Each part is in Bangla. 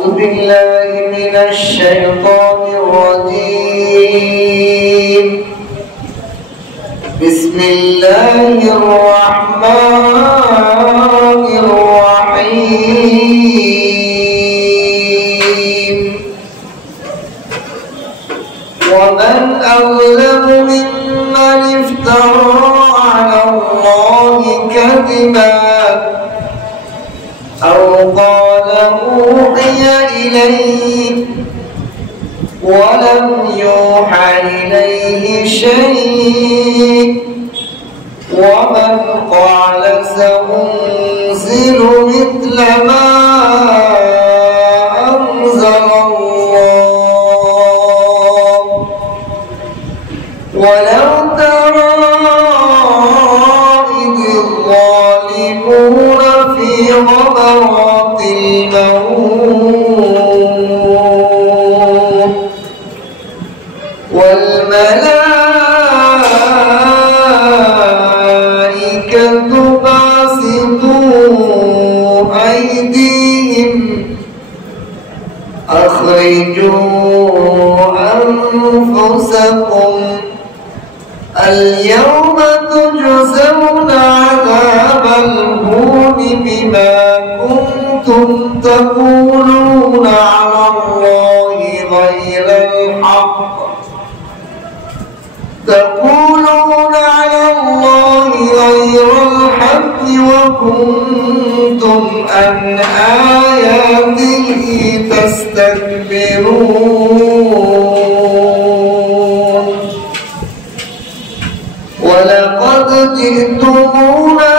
أعوذ بالله من الشيطان الرجيم. بسم الله الرحمن الرحيم. ومن أظلم ممن افترى على الله كذبا أو قال أوحي إليه ولم يوحى إليه شيء ومن قال سأنزل مثل ما أنزل الله ولو ترى إذ الظالمون في غمرات الموت والملائكة باسطوا أيديهم أخرجوا أنفسكم اليوم تجزون عذاب الهون بما كنتم تقولون على الله غير الحق وكنتم عن آياته تستكبرون ولقد جئتمونا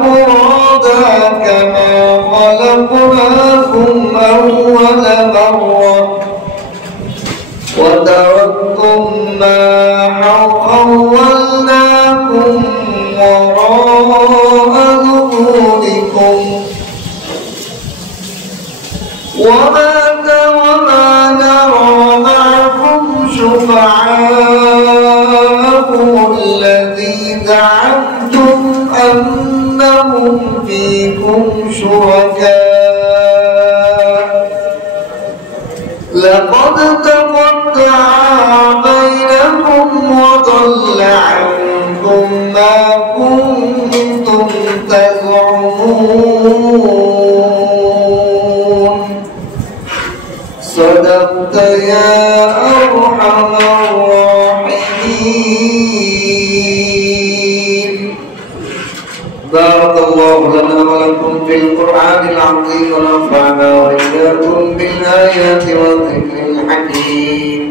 فرادا كما خلقناكم أول مرة وتركتم ما خولناكم وراء ظهوركم وما نرى معكم شفعاءكم الذي زعمتم أنهم فيكم شركاء لقد تقطع بينكم وضل عنكم ما كنتم تزعمون صدقت يا أرحم الراحمين. بارك الله لنا ولكم في القرآن العظيم ونفعنا وإياكم بالآيات والذكر الحكيم.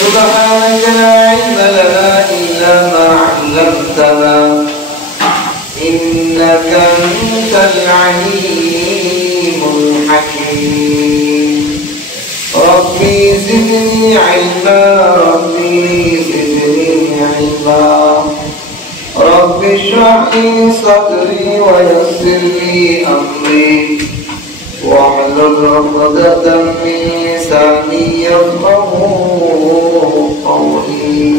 سبحانك لا علم لنا إلا ما علمتنا إنك أنت العليم الحكيم. ربي زدني علما ربي زدني علما ربي اشرح لي صدري ويسر لي أمري واحلل عقدة من لساني يفقهوا قولي.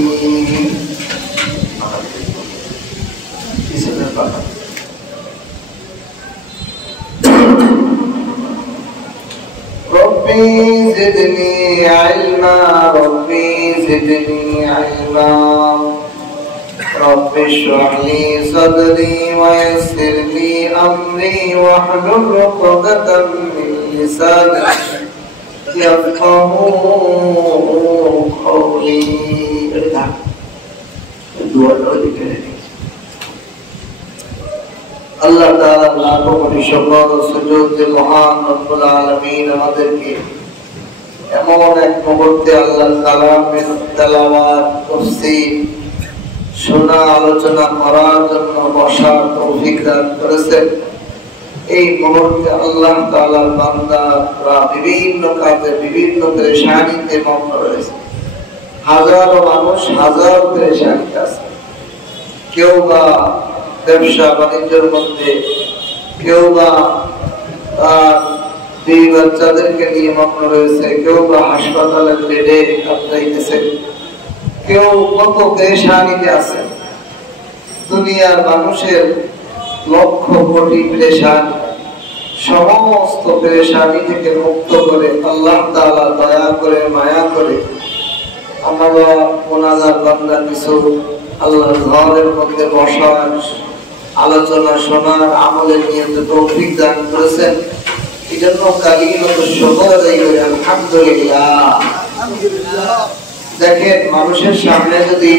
ربي زدني علما ربي زدني علما رب اشرح لي صدري ويسر لي أمري واحلل عقدة من لساني يفقهوا قولي. আল্লাহ তাআলা লাখো কোটি শুকর ও সুজুদ যে মহান রব্বুল আলামিন আমাদেরকে এমন এক মুহূর্তে আল্লাহর কালামের তেলাওয়াত তাফসীর শোনা আলোচনা করার জন্য বসার তৌফিক দান করেছেন। এই মুহূর্তে আল্লাহ তাআলার বান্দারা বিভিন্ন কাজে বিভিন্ন পেরেশানিতে মগ্ন রয়েছে। হাজারো মানুষ হাজার পেরেশানিতে আছে। কেউ বা ব্যবসা বাণিজ্যের মধ্যে, কেউ বা তার দুই বাচ্চাদেরকে নিয়ে মগ্ন রয়েছে, কেউ বা হাসপাতালের বেডে কাতরাইতেছে, কেউ কত পেরেশানিতে আছে। দুনিয়ার মানুষের লক্ষ কোটি পেরেশানি, সমস্ত পেরেশানি থেকে মুক্ত করে আল্লাহ তাআলা দয়া করে মায়া করে আমরা গুনাহগার বান্দা কিছু আল্লাহর ঘরের মধ্যে বসার আলোচনা শোনার আমলের নিয়ত তৌফিক দান করেছেন। এই জন্য কালিমাত শুকর আদায় করি আলহামদুলিল্লাহ। দেখেন, মানুষের সামনে যদি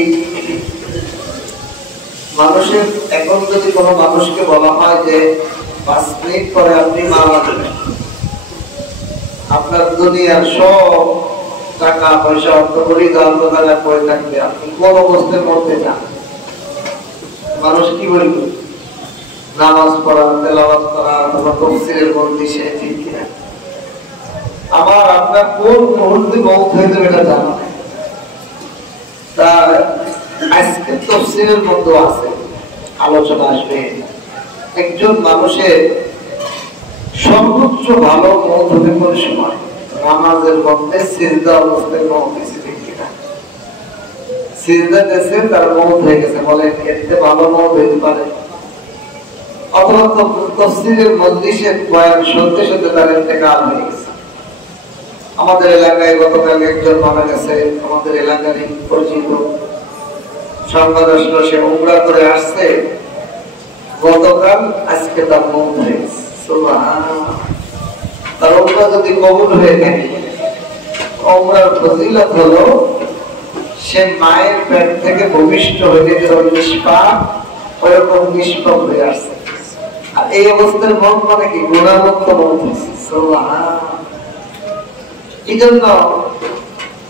এখন যদি কোনো মানুষকে বলা হয় যে 5 মিনিট পরে আপনি মারা যাবেন, আপনার দুনিয়ার সব টাকা পয়সা অর্থ করি দাঁড়া পড়ে থাকবে, আপনি কোন অবস্থার মধ্যে যান, মানুষ কি বলবে? নামাজ পড়া, তেলাওয়াত করা অথবা তাফসীরের মধ্যে সে ঠিক কিনা? আমার আপনার কোন মুহূর্তে মওত হয়ে যাবে এটা জানা নেই। তা আজকে তাফসীরের মধ্যে আছে, আলোচনা আসবে একজন মানুষের সর্বোচ্চ ভালো মওত হবে কোন সময়? নামাজের মধ্যে সিজদা অবস্থায় মওত হয়েছে, ঠিক কিনা? সিজদা দেশে তার মওত হয়ে গেছে, বলেন এতে ভালো মওত হইতে পারে? অথবা তাফসীরের মজলিসে বয়ান শুনতে শুনতে তার ইন্তেকাল হয়ে গেছে। আমাদের এলাকায় গতকাল একজন মারা গেছে, আমাদের এলাকারই পরিচিত, সংবাদ আসলো সে উমরা করে আসছে গতকাল, আজকে তার মওত হয়ে গেছে। সুবহানাল্লাহ। তার উমরা যদি কবুল হয়ে থাকে, উমরার ফজিলত হলো সে মায়ের পেট থেকে ভূমিষ্ঠ হয়ে যেরকম নিষ্পাপ ওইরকম নিষ্পাপ হয়ে আসছে। আর এই অবস্থার মন মানে কি? গুণামুক্ত মন হয়েছে। এই জন্য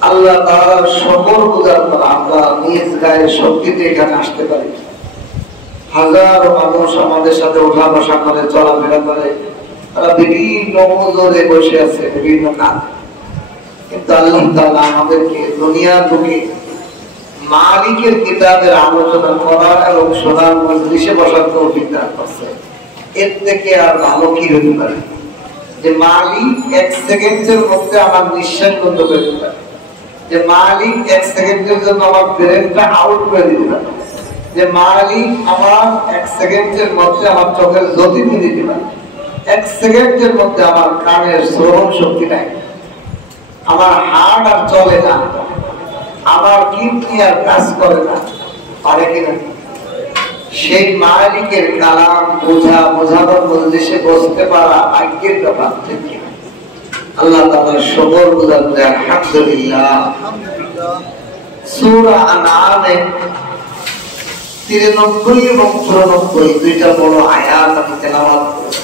আল্লাহ তাআলার শকর গুজার করা, আমরা নিজ গায়ের শক্তিতে এখানে আসতে পারি। হাজারো মানুষ আমাদের সাথে ওঠা বসা করে, চলাফেরা করে, তারা বিভিন্ন ওজরে বসে আছে, বিভিন্ন কাজ, কিন্তু আল্লাহ তাআলা আমাদেরকে দুনিয়ার বুকে মালিকের কিতাবের আলোচনা করা এবং শোনার মজলিসে বসার তৌফিক দান করছে। এর থেকে আর ভালো কি হতে পারে? যে মালিক 1 সেকেন্ডের মধ্যে আমার নিঃশ্বাস বন্ধ করে দিতে পারে, যে মালিক 1 সেকেন্ডের জন্য আমার ব্রেনটা আউট করে দিতে পারে, যে মালিক আমার 1 সেকেন্ডের মধ্যে আমার চোখের জ্যোতি দিয়ে দিতে পারে, 1 সেকেন্ডের মধ্যে আমার কানের শ্রবণ শক্তি নাই, আমার হার্ট আর চলে না, আমার কিডনি আর কাজ করে না, পারে কিনা? সেই মালিকের কালাম বোঝানোর মজলিসে বসতে পারা ভাগ্যের ব্যাপার থেকে আল্লাহ তাআলার শকর গুজার করে আলহামদুলিল্লাহ। সূরা আনআমে 93 এবং 94 দুইটা বড় আয়াত আমি তেলাওয়াত করেছি।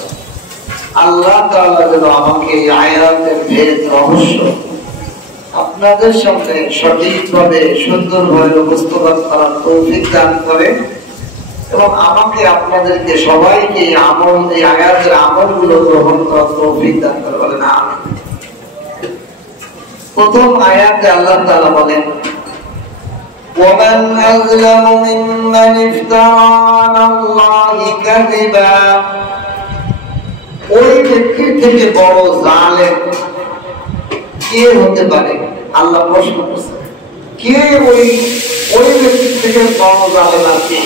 আল্লাহ তাআলা যেন আমাকে এই আয়াতের ভেদ রহস্য আপনাদের সামনে সঠিকভাবে সুন্দরভাবে উপস্থাপন করার তৌফিক দান করে এবং আমাকে আপনাদেরকে সবাইকে এই আয়াতের আমলগুলো গ্রহণ করার তৌফিক দান করে, বলেন আমিন। প্রথম আয়াতে আল্লাহ তাআলা বলেন, وَمَنْ أَظْلَمُ مِمَّنِ افْتَرَى عَلَى اللَّهِ كَذِبًا। ওই ব্যক্তির থেকে বড় জালেম কে হতে পারে? আল্লাহ প্রশ্ন করছেন, কে ওই ব্যক্তির থেকে বড় জালেম আছে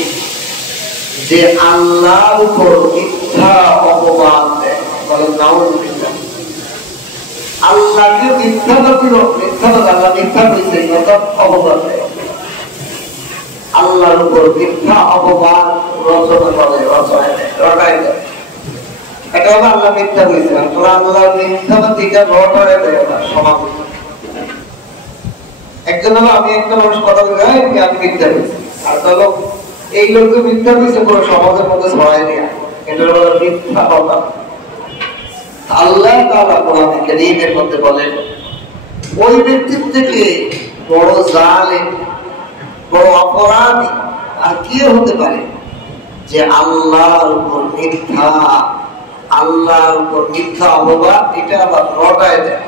যে আল্লাহর উপর মিথ্যা অপবাদ দেয়? বলেন নাউযুবিল্লাহ। আল্লাহকে মিথ্যাবাদী, আল্লাহ মিথ্যা বলছে, অপবাদ দেয়, আল্লাহর উপর মিথ্যা অপবাদ রচনা করে, রটায় দেয়। এটা হলো আল্লাহ মিথ্যা বলছে, আল্লাহ মিথ্যাবাদীকে রটায় দেয় না সমাজ। একজন হলো আমি একটা মানুষ কথা বলে আমি মিথ্যা বলছি, আর হলো এই লোক তো মিথ্যা বলছে পুরো সমাজের মধ্যে ছড়ায় দেয়া, এটা হলো মিথ্যা কথা। আল্লাহ তাআলা কোরআনে কারীমের মধ্যে বলেন, ওই ব্যক্তির থেকে বড় জালেম, বড় অপরাধী আর কি হতে পারে যে আল্লাহর উপর মিথ্যা অপবাদ এটা আবার রটায় দেয়।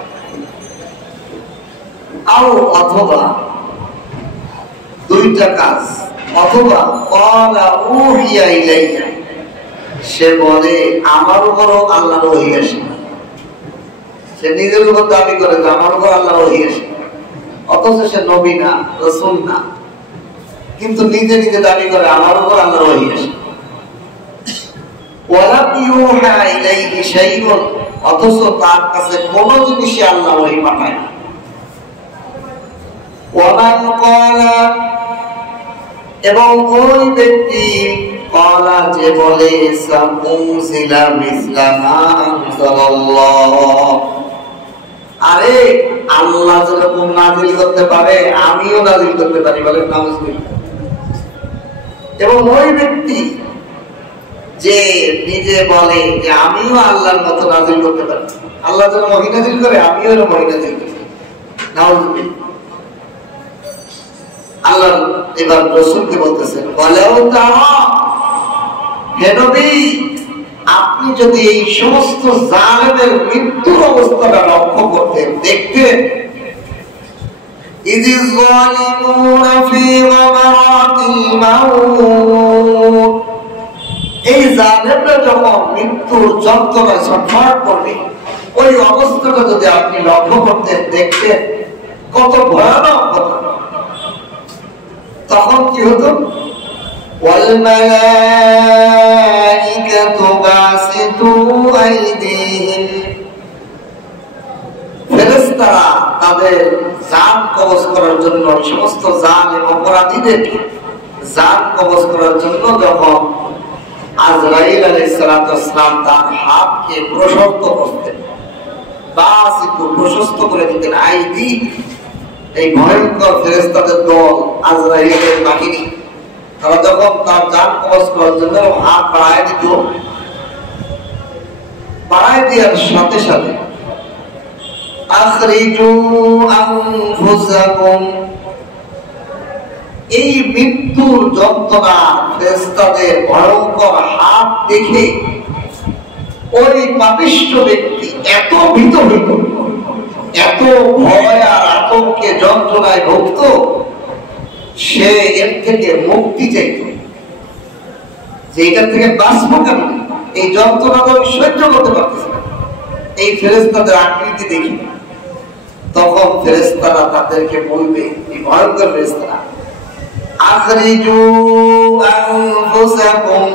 অথবা দুইটা কাজ, অথবা সে বলে আমার উপরও আল্লাহর ওহী আসে, সে নিজের উপর দাবি করে যে আমার উপর আল্লাহর ওহী আসে, অথচ সে নবী না, রাসূল না, কিন্তু নিজে নিজে দাবি করে আমার উপর আল্লাহর ওহী আসে। ওয়ালাম ইউহা ইলাইহি শাইউন, অথচ তার কাছে কোনো জিনিসই আল্লাহ ওহী পাঠায় না। ওয়ামান ক্বালা, এবং ওই ব্যক্তি ক্বালা যে বলে সাউনজিলা মিসলা মা আনজালাল্লাহ, আরে আল্লাহ যেরকম নাযিল করতে পারে আমিও নাযিল করতে পারি, বলেন নাউজুবিল্লাহ। এবং ওই ব্যক্তি যে নিজে বলে যে আমিও আল্লাহর মতো নাযিল করতে পারি, আল্লাহ যেন ওহী নাযিল করে আমিও এর ওহী নাযিল করি, নাউজুবিল্লাহ। আল্লাহ এবার রাসূলকে বলতেছেন, ওয়ালাউ তারা, হে নবী আপনি যদি এই সমস্ত জালেমের মৃত্যুর অবস্থাটা লক্ষ্য করতেন, দেখতেন, ইযিজ যালিমুনা ফি গামারাতিল মাউত, এই জালেমরা যখন মৃত্যুর যন্ত্রণায় ছটফট করবে, ওই অবস্থাটা যদি আপনি লক্ষ্য করতেন, দেখতেন কত ভয়ানক হতো, তখন কি হতো? ওয়াল মালাইকাতু বাসিতু আইদিহিম, ফেরেশতারা তাদের জান কবজ করার জন্য, সমস্ত জালেম অপরাধীদের জান কবজ করার জন্য যখন আজরাইল আলাইহিস সালাতু ওয়াস সালাম তার হাতকে প্রশস্ত করতেন, বাসিতু প্রশস্ত করে দিতেন, আইদি এই ভয়ঙ্কর ফেরেশতাদের দল, আজরাইলের বাহিনী, তারা যখন তার জান কবজ করার জন্য হাত বাড়ায় দিত, বাড়ায় দেওয়ার সাথে সাথে আখরিজু আনফুসাকুম, এই মৃত্যুর যন্ত্রণা ফেরেশতাদের ভয়ঙ্কর হাত দেখে ওই পাপিষ্ঠ ব্যক্তি এত ভীত হইত, এত ভয় আর আতঙ্কে যন্ত্রণায় ভুগত, সে এর থেকে মুক্তি চাইত, যে এটার থেকে বাঁচবো কেন, এই যন্ত্রণা তো সহ্য করতে পারতেছে না, এই ফেরেশতাদের আকৃতি দেখি। তখন ফেরেশতারা তাদেরকে বলবে, এই ভয়ঙ্কর ফেরেশতারা, আখরিজু আনফুসাকুম,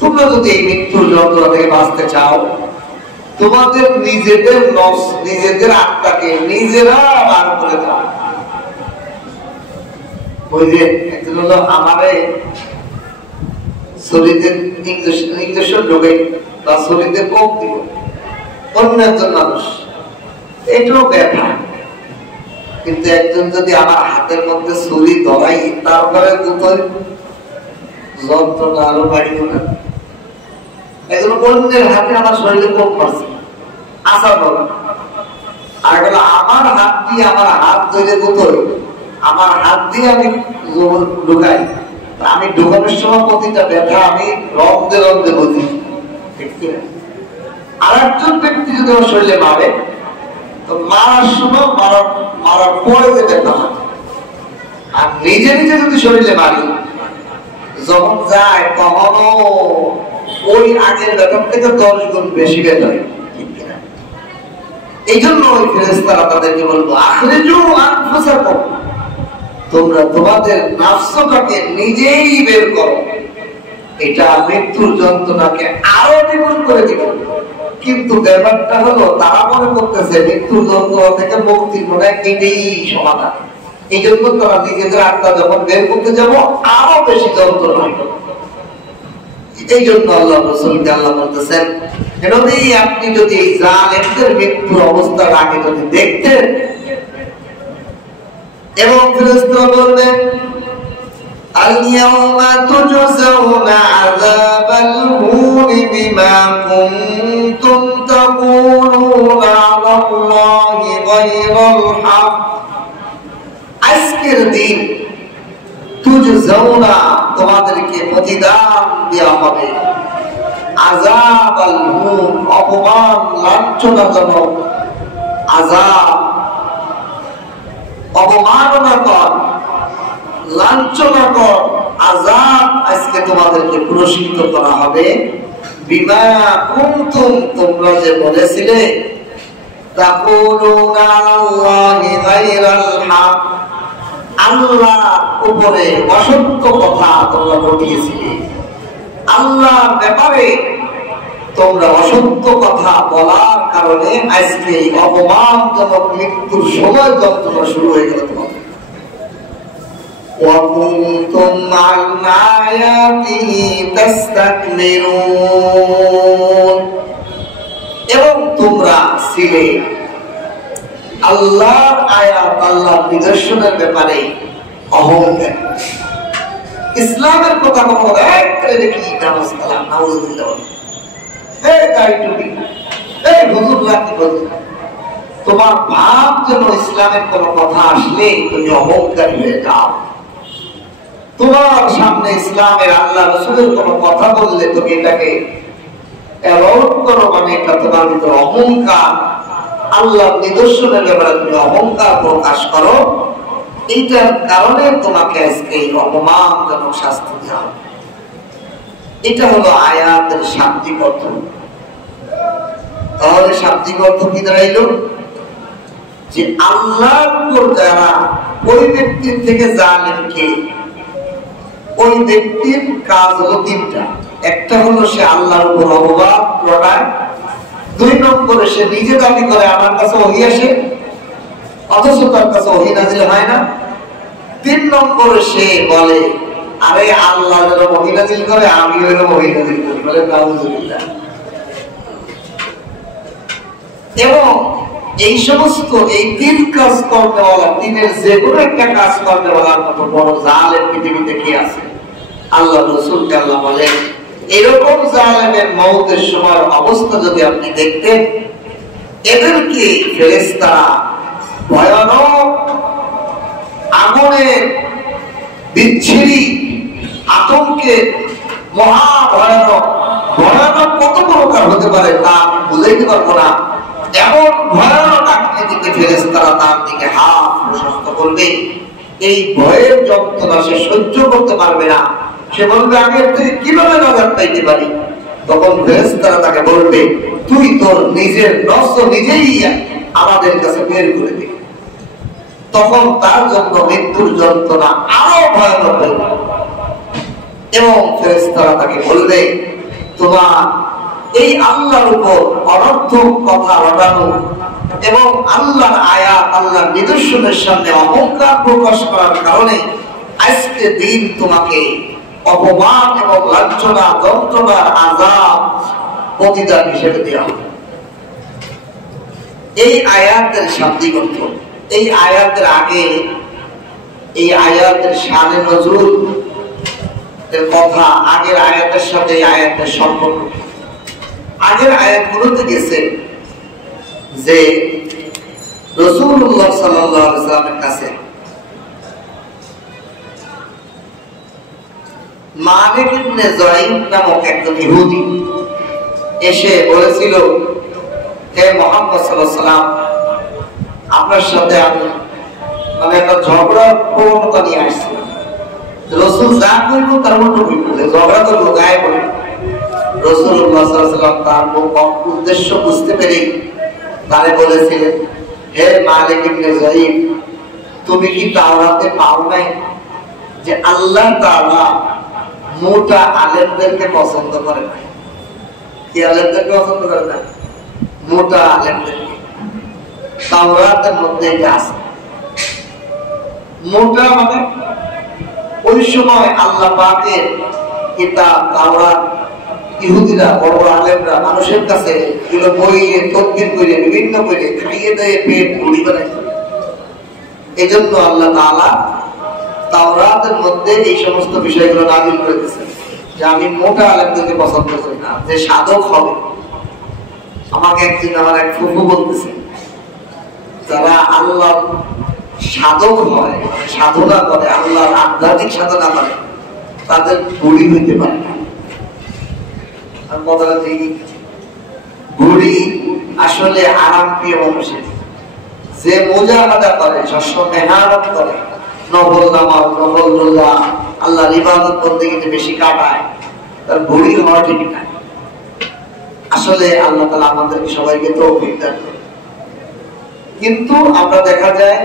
তোমরা যদি এই মৃত্যুর যন্ত্রণা থেকে বাঁচতে চাও, তোমাদের নিজেদের নফস, নিজেদের আত্মাকে নিজেরা বার করে দাও। ওই যে একজন হলো আমারে শরীরের ইঞ্জেকশন ঢোকে বা শরীরে কোপ দিব, অন্য একজন মানুষ এটাও ব্যথা, কিন্তু একজন যদি আমার হাতের মধ্যে ছুরি ধরাই, তারপরে দুটোই যন্ত্রণা আরো বাড়িও না। একজন অন্যের হাতে আমার শরীরে কোপ মারছে, আশা বল, আর আমার হাত দিয়ে আমার হাত ধরে দুটোই, আমার হাত দিয়ে আমি ঢুকাই, আমি ঢুকানোর সময় প্রতিটা ব্যথা আমি রন্ধে রন্ধে বুঝি। আর একজন ব্যক্তি যদি আমার শরীরে মারে, তো মারার সময় মারার পরে যে ব্যথা হয়, আর নিজে নিজে যদি শরীরে মারি, যখন যায় তখনও ওই আগের ব্যথার থেকে 10 গুণ বেশি ব্যথা হয়। এই জন্য ওই ফেরেশতারা তাদেরকে বলবো, আখরিজু আনফুসাকুম, তোমরা তোমাদের নাফসটাকে নিজেই বের করো, এটা মৃত্যুর যন্ত্রণাকে আরো দ্বিগুণ করে দিবে। কিন্তু ব্যাপারটা হলো তারা মনে করতেছে মৃত্যুর যন্ত্রণা থেকে মুক্তি মনে হয় এটাই সমাধান, এই জন্য তারা নিজেদের আত্মা যখন বের করতে যাব আরো বেশি যন্ত্রণা। এই জন্য আল্লাহ রাসূলকে আল্লাহ বলতেছেন, নবী আপনি যদি জালেমদের মৃত্যুর অবস্থার আগে যদি দেখতেন, এবং ফেরেশতারা বলবেন, আল-ইয়াওমা তুজজাউনা আযাবাল হুনি বিমা কুনতুম তাকুলুনা আলাল্লাহি গায়রাল হক, আজকের দিন তুজজাউনা তোমাদেরকে প্রতিদান দেওয়া হবে, আযাবাল হুন অপমান লাঞ্ছনাজনক আযাব, অবমাননাকর লাঞ্ছনাকর আযাব আজকে তোমাদেরকে পুরস্কৃত করা হবে, বিমা কুনতুম তোমরা যে বলেছিলে, তাকুলুনা আলাল্লাহি গায়রাল হক, আল্লাহর উপরে অসত্য কথা তোমরা বলিয়েছিলে, আল্লাহর ব্যাপারে তোমরা অসত্য কথা বলার কারণে আজকে এই অপমানজনক মৃত্যুর সময় যন্ত্রণা শুরু হয়ে গেল তোমাদের। وَكُنْتُمْ عَنْ آيَاتِهِ تَسْتَكْبِرُونَ এবং তোমরা ছিলে আল্লাহর আয়াত, আল্লাহর নিদর্শনের ব্যাপারে অহংকারী। ইসলামের কথা কখনো এক করে দেখি নামাজ কালাম নাউজুবিল্লাহ, এই দাড়ি টুপি, এই হুজুর রাখি হুজুর, তোমার ভাব যেন ইসলামের কোন কথা আসলে তুমি অহংকারী হয়ে যাও। তোমার সামনে ইসলামের আল্লাহ রাসূলের কোন কথা বললে তুমি এটাকে অ্যাভয়েড করো, মানে এটা তোমার ভিতরে অহংকার, আল্লাহর নিদর্শনের ব্যাপারে তুমি অহংকার প্রকাশ করো। এইটার কারণে তোমাকে আজকে এই অপমানজনক শাস্তি দেওয়া হবে। এটা হলো আয়াতের শাব্দিক অর্থ। তাহলে শাব্দিক অর্থ কি দাঁড়াইল? যে আল্লাহর উপর যারা ওই ব্যক্তির থেকে জালেমকে, ওই ব্যক্তির কাজ হলো তিনটা। একটা হলো সে আল্লাহর উপর অপবাদ রটায়, দুই নম্বরে সে নিজে দাবি করে আমার কাছে ওহী আসে অথচ তার কাছে ওহী নাযিল হয় না, তিন নম্বরে সে বলে আরে আল্লাহ যেন ওহী নাযিল করে আমি হইল ওহী নাযিল করি, বলে নাউযুবিল্লাহ। এবং এই সমস্ত এই তিন কাজ করনেওয়ালা, তিনের যে কোনো একটা কাজ করনেওয়ালার মতো বড় জালেম পৃথিবীতে কি আছে? আল্লাহ রাসূলকে আল্লাহ বলেন এরকম জালেমের মওতের সময় অবস্থা যদি আপনি দেখতেন, এদেরকে ফেরেশতারা ভয়ানক আগুনের বিচ্ছিরি আতঙ্কে মহা ভয়ানক ভয়ানক কত প্রকার হতে পারে তা আমি বুঝাইতে পারবো না, এমন ভয়ানক আকৃতিকে ফেরেশতারা তার দিকে হাত প্রশস্ত করবে। এই ভয়ের যন্ত্রণা সে সহ্য করতে পারবে না, সে বলবে আমি এর থেকে কিভাবে নাজাত পাইতে পারি। তখন ফেরেশতারা তাকে বলবে তুই তোর নিজের নফস নিজেই আমাদের কাছে বের করে দে। তখন তার জন্য মৃত্যুর যন্ত্রণা আরো ভয়ানক হয়ে যাবে এবং ফেরেশতারা তাকে বলবে তোমার এই আল্লাহর উপর অনর্থক কথা রটানো এবং আল্লাহর আয়াত, আল্লাহর নিদর্শনের সামনে অহংকার প্রকাশ করার কারণে আজকে দিন তোমাকে অপমান এবং লাঞ্ছনা, যন্ত্রণার আযাব প্রতিদান হিসেবে দেওয়া হবে। এই আয়াতের শাব্দিক অর্থ। এই আয়াতের আগে এই আয়াতের শানে নজুল এর কথা, আগের আয়াতের সাথে এই আয়াতের সম্পর্ক। আগের আয়াতগুলোতে গেছে যে রাসূলুল্লাহ সাল্লাল্লাহু আলাইহি ওয়াসাল্লামের কাছে মালিক ইবনে যায়িদ নামক একজন ইহুদি এসে বলেছিল হে মুহাম্মদ সাল্লাল্লাহু আলাইহি ওয়াসাল্লাম, আপনার সাথে আমি মানে একটা ঝগড়ার প্রবণতা নিয়ে আসছিলাম। রাসূল যা করবো তার মতো করবো, ঝগড়া করবো গায়ে পড়ে। রাসূলুল্লাহ সাল্লাল্লাহু আলাইহি ওয়াসাল্লাম তার উদ্দেশ্য বুঝতে পেরে তারে বলেছিলেন হে মালিক ইবনে যায়িদ, তুমি কি তাওরাতে পাও নাই যে আল্লাহ তাআলা মোটা আলেমদেরকে পছন্দ করে না? কি আলেমদেরকে পছন্দ করে না? মোটা আলেমদেরকে। তাওরাতের মধ্যে এটা আছে। মোটা মানে ওই সময় আল্লাহ পাকের কিতাব তাওরাত ইহুদিরা, বড় আলেমরা মানুষের কাছে এগুলো বইয়ে তদবির করে বিভিন্ন করে খাইয়ে দিয়ে পেট ভরি বানাইছে। এই জন্য আল্লাহ তাআলা তাওরাতের মধ্যে এই সমস্ত বিষয়গুলো নাযিল করে দিয়েছেন যে আমি মোটা আলেমদেরকে পছন্দ করি না, যে সাধক হবে। আমাকে একদিন আমার এক ফুফু বলতেছে যারা আল্লাহ সাধক হয়, সাধনা করে, আল্লাহর আধ্যাত্মিক সাধনা করে, তাদের ঘুড়ি হইতে পারে না। ঘুড়ি আসলে আরাম প্রিয় মানুষের, যে মুজাহাদা করে, সবসময় মেহনত করে, নফল নামাজ, নফল রোজা, আল্লাহর ইবাদত বন্দেগীতে বেশি কাটায়, তার ঘুড়ি হওয়া ঠিক না। আসলে আল্লাহ তাআলা আমাদেরকে সবাইকে তৌফিক দান করুন। কিন্তু আমরা দেখা যায়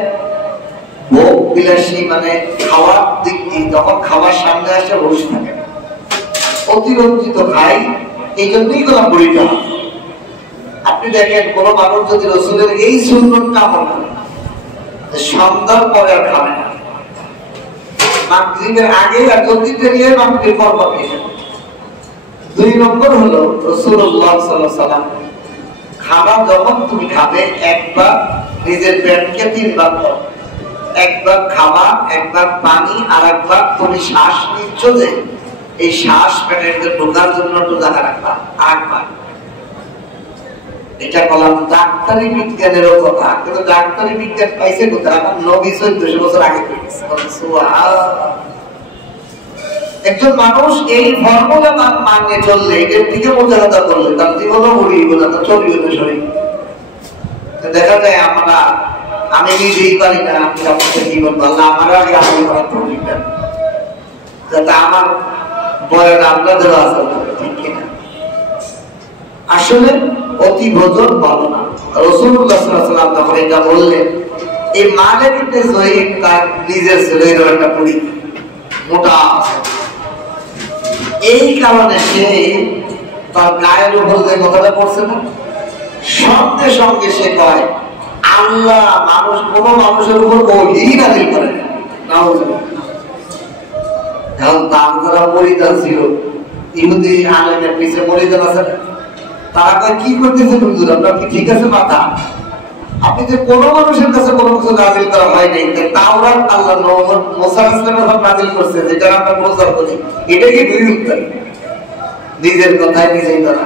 ভোগ বিলাসী মানে খাওয়ার দিক দিয়ে যখন খাবার সামনে আসে বসে থাকে, অতিরঞ্জিত খাই, এই জন্যই গোলাম বুড়িটা। আপনি দেখেন কোন মানুষ যদি রসুলের এই সুন্নতটা আমল করে, সন্ধ্যার পরে আর খাবে না, মাগরিবের আগে আর জলদি বেরিয়ে মাগরিবের পর পাবে। 2 নম্বর হলো রাসূলুল্লাহ সাল্লাল্লাহু আলাইহি ওয়াসাল্লাম খাবার যখন তুমি খাবে একবার নিজের পেটকে 3 বার করো, একবার খাবা, একবার পানি, আর একবার তুমি শ্বাস নিচ্ছ, যে এই শ্বাস পেটের ভিতরে ঢোকার জন্য জায়গা রাখবা আরেকবার। এটা বললাম ডাক্তারি বিজ্ঞানেরও কথা, কিন্তু ডাক্তারি বিজ্ঞান পাইছে কোথায়? এখন নবী 1400 বছর আগে পেয়েছে। একজন মানুষ এই ফর্মুলা মানে চললে, এর দিকে মোজাহাদা করলে তার জীবনও উড়িয়ে গেল, তার চলিয়ে গেল শরীর। দেখা যায় আমি নিজেই পারি না, আমি আপনাকে কি বলবো, আল্লাহ আমার আগে আমল করার তৌফিক দেন, যাতে আমার বয়ান আপনাদেরও আসল করে, ঠিক কিনা? আসলে অতি ভোজন ভালো না। রাসূলুল্লাহ সাল্লাল্লাহু আলাইহি ওয়াসাল্লাম যখন এটা বললেন, এই মালিক ইবনে যুহাইর তার নিজের ছেলের একটা পুরি মোটা, এই কারণে সে তার গায়ের উপর যে কথাটা পড়ছে না, সঙ্গে সঙ্গে সে কয় আল্লাহ কোন মানুষের উপর ওহী নাযিল করে না। কারণ তার যারা মুরিদান ছিল, ইহুদি আলেমের পিছে মুরিদান আছে, তারা কয় কি করতেছেন হুজুর, আপনার কি ঠিক আছে মাথা? আপনি যে কোনো মানুষের কাছে কোনো কিছু নাযিল করা হয় নাই, তাওরাত আল্লাহ মুসা ইসলামের উপর নাযিল করছে, যেটা আমরা প্রচার করি, এটা কি বিরুদ্ধে? নিজের কথায় নিজেই করা।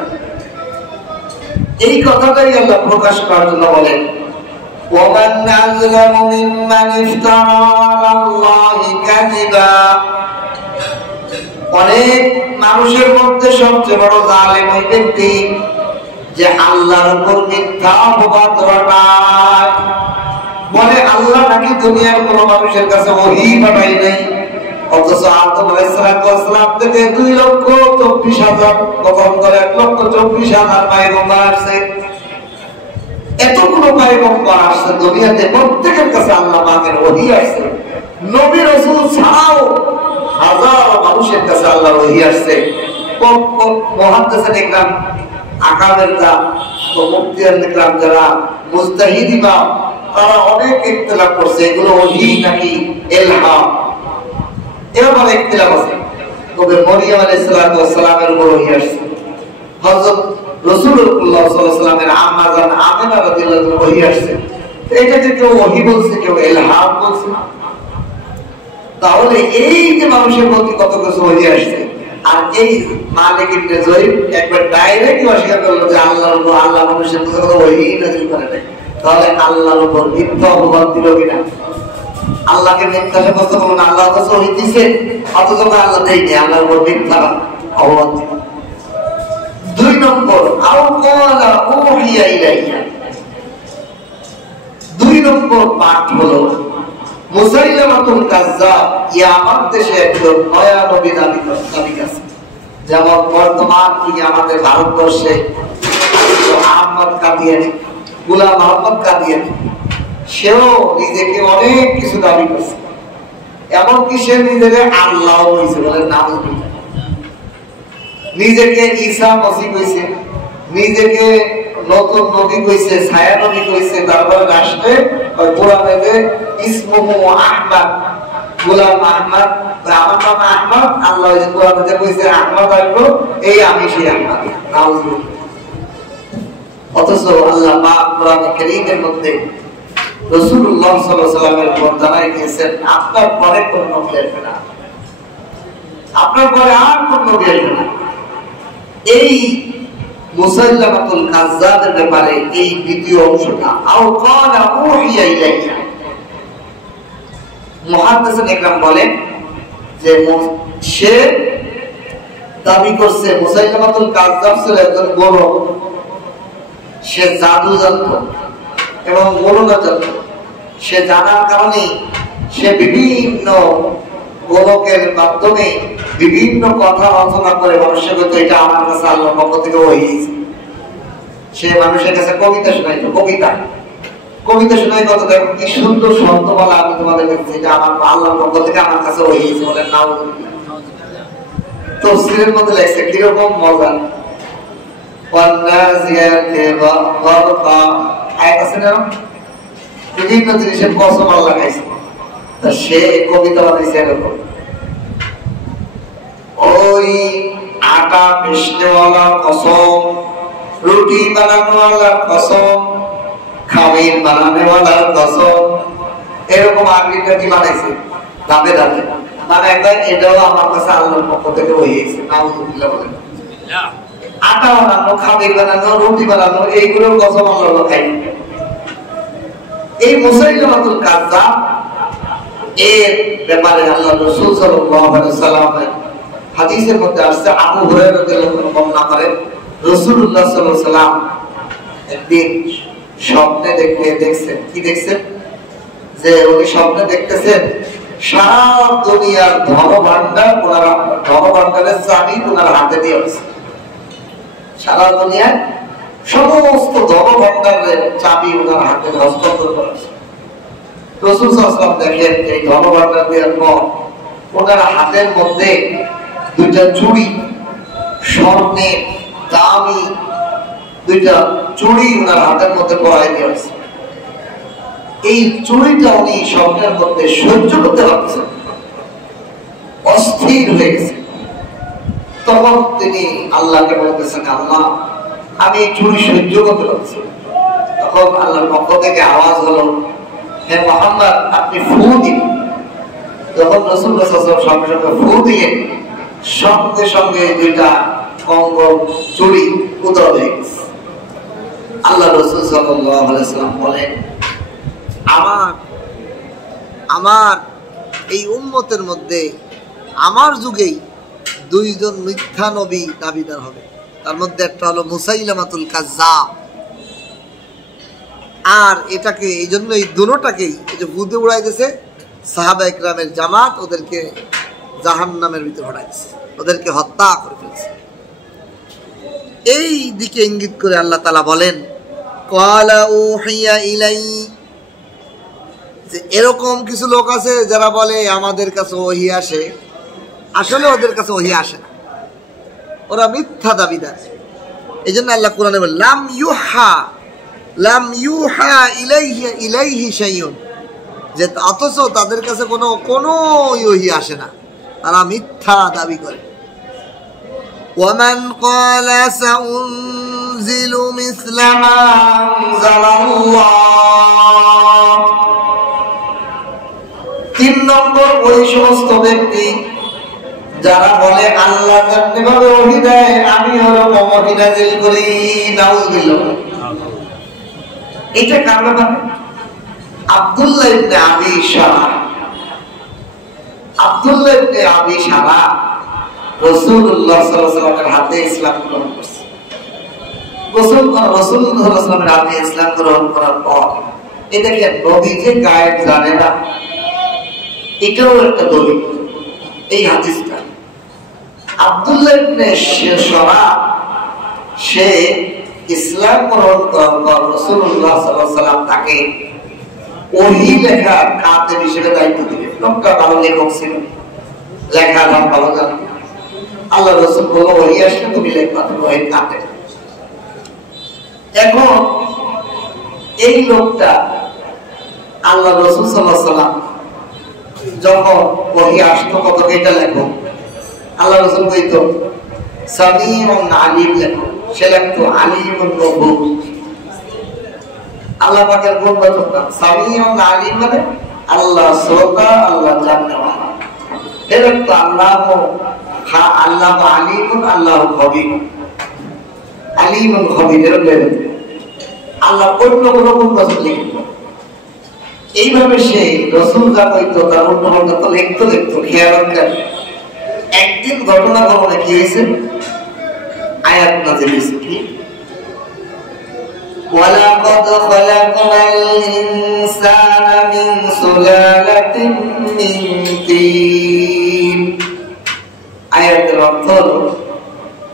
এই কথাটাই আল্লাহ প্রকাশ করার জন্য বলেন, وَمَنْ أَظْلَمُ مِمَّنِ افْتَرَى عَلَى اللَّهِ كَذِبًا। অনেক মানুষের মধ্যে সবচেয়ে বড় জালেম ওই ব্যক্তি যে আল্লাহর উপর মিথ্যা অপবাদ রটায়, বলে আল্লাহ নাকি দুনিয়ার কোন মানুষের কাছে ওহী পাঠায় নাই, অথচ আদম আলাইহিস সালাম থেকে 2,24,000 প্রথম করে 1,24,000 পয়গম্বর আসছে। এতগুলো পয়গম্বর আসছে দুনিয়াতে, প্রত্যেকের কাছে আল্লাহ পাকের ওহী আসছে। নবী রাসূল ছাড়াও হাজার মানুষের কাছে আল্লাহর ওহী আসছে। মুহাদ্দিসিন ইকরাম, আকাবেররা ও মুফতিয়ান ইকরাম যারা মুজতাহিদ ইমাম, তারা অনেক ইখতিলাফ করছে এগুলো ওহী নাকি ইলহাম, এবার ইখতিলাফ আছে। তবে মরিয়ম আলাইহিস সালামের উপর ওহী আসছে, হযরত রাসূলুল্লাহ সাল্লাল্লাহু আলাইহি ওয়াসাল্লামের আম্মা জান আমিনা রাদিয়াল্লাহু আনহা ওহী আসছে। এটাকে কেউ ওহী বলছে, কেউ ইলহাম বলছে। তাহলে এই যে মানুষের প্রতি কত কিছু ওহী আসছে, আর এই মালিক ইবনে যুহাইর একবার ডাইরেক্ট অস্বীকার করলো যে আল্লাহ মানুষের প্রতি কত ওহী নাযিল করে নাই, তাহলে আল্লাহর উপর মিথ্যা অপবাদ দিল কিনা? আল্লাহকে মিথ্যা সাব্যস্ত করলো না, আল্লাহ তো ওহী দিয়েছে, অথচ আল্লাহ দেয়নি, আল্লাহর উপর মিথ্যা অপবাদ দিল। 2 নম্বর, আও ক্বালা উহিয়া ইলাইয়া। 2 নম্বর পাঠ হলো মুসাইলামাতুল কাজ্জাব ইয়ামান দেশে একজন নয়া নবী দাবি করছে, যেমন বর্তমান আমাদের ভারতবর্ষে আহমদ কাদিয়ানী, গোলাম আহমদ কাদিয়ানী, সেও নিজেকে অনেক কিছু দাবি করছে, এমনকি সে নিজেকে আল্লাহ বলছে, বলে নাউজুবিল্লাহ। নিজেকে ঈসা মসিহ কইছে, নিজেকে নতুন নবী কইছে, ছায়া নবী কইছে। তারপরে রাষ্ট্রে কোরআনে যে ইসমুহু আহমদ, গোলাম আহমদ, আমার নাম আহমদ, আল্লাহ যে কোরআনে যে কইছে আহমদ আসলো, এই আমি সেই আহমদ। নাউজুবিল্লাহ। অথচ আল্লাহ পাক কোরআনে কারীমের মধ্যে রাসূলুল্লাহ সাল্লাল্লাহু আলাইহি ওয়াসাল্লামের পর জানাই দিয়েছেন, আপনার পরে কোন নবী আসবে না, আপনার পরে আর কোন নবী আসবে না। এই মুসাইলামাতুল কাজ্জাবের ব্যাপারে এই দ্বিতীয় অংশটা, আও ক্বালা উহিয়া ইলাইয়া, মুহাদ্দিসিন ইকরাম বলেন যে সে দাবি করছে মুসাইলামাতুল কাজ্জাব ছিল একজন গণক, সে জাদু জানত এবং গণনা জানত। সে জানার কারণে সে বিভিন্ন গোলকের মাধ্যমে বিভিন্ন কথা রচনা করে মানুষের কাছে, এটা আমার কাছে আল্লাহর পক্ষ থেকে হয়েছে। সে মানুষের কাছে কবিতা শোনাইতো, কবিতা শোনাই, কত দেখো কি সুন্দর শব্দ বলা, আমি তোমাদের কাছে এটা আমার আল্লাহর পক্ষ থেকে আমার কাছে হয়েছে, বলে নাউজুবিল্লাহ। তাফসীরের মধ্যে লেখছে কিরকম মজা, ওয়ান্নাজিয়াতি গারকা, আয়াত আছে না, বিভিন্ন জিনিসের কসম আল্লাহ খাইছে। তা সে কবিতা বানাইছে এরকম, ওই আটা পিষনেওয়ালার কসম, রুটি বানানোওয়ালার কসম, খামির বানানোওয়ালার কসম, এরকম আরবিটা বানাইছে ধাপে ধাপে। মানে এটাও আমার কাছে আল্লাহর পক্ষ থেকে হয়েছে। নাউযুবিল্লাহ বলেন। আটা বানানো, খামির বানানো, রুটি বানানো, এইগুলোর কসম আল্লাহ খাই। এই মুসাইলামাতুল কাযযাব এর ব্যাপারে আল্লাহ রাসূল সাল্লাল্লাহু আলাইহি ওয়াসাল্লামের হাদিসের মধ্যে আসছে, আবু হুরায়রা রাদিয়াল্লাহু আনহু বর্ণনা করেন, রাসূলুল্লাহ সাল্লাল্লাহু আলাইহি ওয়াসাল্লাম একদিন স্বপ্নে দেখছেন। কি দেখছেন? যে উনি স্বপ্নে দেখতেছেন সারা দুনিয়ার ধনভাণ্ডার, ওনার ধনভাণ্ডারের চাবি ওনার হাতে দিয়ে আছে। সারা দুনিয়ার সমস্ত ধনভাণ্ডারের চাবি ওনার হাতে হস্তান্তর করা আছে। রাসূল সাল্লাল্লাহু আলাইহি ওয়াসাল্লাম দেখেন এই ধনভাণ্ডার দেওয়ার পর ওনার হাতের মধ্যে দুইটা চুড়ি, স্বর্ণের দামি দুইটা চুড়ি ওনার হাতের মধ্যে পরাই দিয়েছে। এই চুড়িটা উনি স্বপ্নের মধ্যে সহ্য করতে পারছেন, অস্থির হয়ে গেছে। তখন তিনি আল্লাহকে বলতেছেন, আল্লাহ আমি এই চুড়ি সহ্য করতে পারছি। তখন আল্লাহর পক্ষ থেকে আওয়াজ হলো, হে মুহাম্মদ আপনি ফু দিন। যখন রাসূলুল্লাহ সাল্লাল্লাহু আলাইহি ওয়াসাল্লাম সঙ্গে ফু দিয়ে সঙ্গে সঙ্গে দুইটা কঙ্গল চুড়ি উদয় হয়ে গেছে। আল্লাহ রাসূল সাল্লাল্লাহু আলাইহি ওয়াসাল্লাম বলেন, আমার এই উম্মতের মধ্যে আমার যুগেই দুইজন মিথ্যা নবী দাবিদার হবে। তার মধ্যে একটা হলো মুসাইলামাতুল কাযযাব, আর এটাকে এই জন্য এই দুটোটাকেই এই যে বুদে উড়াই দিয়েছে সাহাবা ইকরামের জামাত, ওদেরকে জাহান্নামের ভিতরে হঠাই দিয়েছে, ওদেরকে হত্যা করে ফেলেছে। এই দিকে ইঙ্গিত করে আল্লাহ তাআলা বলেন, ক্বালা উহিয়া ইলাই, যে এরকম কিছু লোক আছে যারা বলে আমাদের কাছে ওহী আসে, আসলে ওদের কাছে ওহী আসে না, ওরা মিথ্যা দাবিদার। এই জন্য আল্লাহ কোরআনে বলেন, লাম ইউহা ইলাইহি শাইউন, যে অথচ তাদের কাছে কোনো ওহী আসে না, তারা মিথ্যা দাবি করে। ওয়ামান ক্বালা সাউনজিলু মিসলা মা আনজালাল্লাহ, 3 নম্বর ওই সমস্ত ব্যক্তি যারা বলে আল্লাহ যেভাবে ওহী দেয় আমি ওরকম ওহী নাযিল করি। নাউযুবিল্লাহ। এটা কার ব্যাপারে? আব্দুল্লাহ ইবনে আবি শারা। আব্দুল্লাহ ইবনে আবি শারা রাসূলুল্লাহ সাল্লাল্লাহু আলাইহি ওয়াসাল্লামের হাতে ইসলাম গ্রহণ করেছে। রাসূলুল্লাহ সাল্লাল্লাহু আলাইহি ওয়াসাল্লামের হাতে ইসলাম গ্রহণ করার পর এটাকে নবী যে গায়েব জানে না, এটাও একটা দলিল এই হাদিসটা। আব্দুল্লাহ ইবনে শারা সে ইসলাম গ্রহণ করার পর রাসূলুল্লাহ সাল্লাল্লাহু আলাইহি ওয়াসাল্লাম তাকে ওহী লেখা কাতেব হিসেবে দায়িত্ব দিলেন। লোকটা ভালো লেখক ছিল, লেখা ভালো জানে। আল্লাহ রাসূল বলল, ওহী আসলে তুমি লেখা, তুমি ওহী কাতেব। এখন এই লোকটা আল্লাহ রাসূল সাল্লাল্লাহু আলাইহি ওয়াসাল্লাম যখন ওহী আসতো কত এটা লেখো, আল্লাহ রাসূল কইতো সামিউন আলিম লেখো, সে লিখতো আলিমুন নবুব। আল্লাহ পাকের গুণ বলতাম, সামিউন আলিম মানে আল্লাহ শ্রোতা, আল্লাহ জানেওয়ালা। এর তো আল্লাহ আলিমুন, আল্লাহ খবীর। আলিমুন খবীর এর আল্লাহ অন্য কোনো গুণ বছর লিখতো। এইভাবে সে রাসূল যা কইতো তার অন্য অন্য তো লিখতো খেয়াল রাখতেন। একদিন ঘটনা ঘটনা কি হয়েছে, আয়াত নাযিল হয়েছে। কি? ওয়ালাকাদ খালাকনাল ইনসানা মিন সুলালাতিন মিন তিন। আয়াতের অর্থ হলো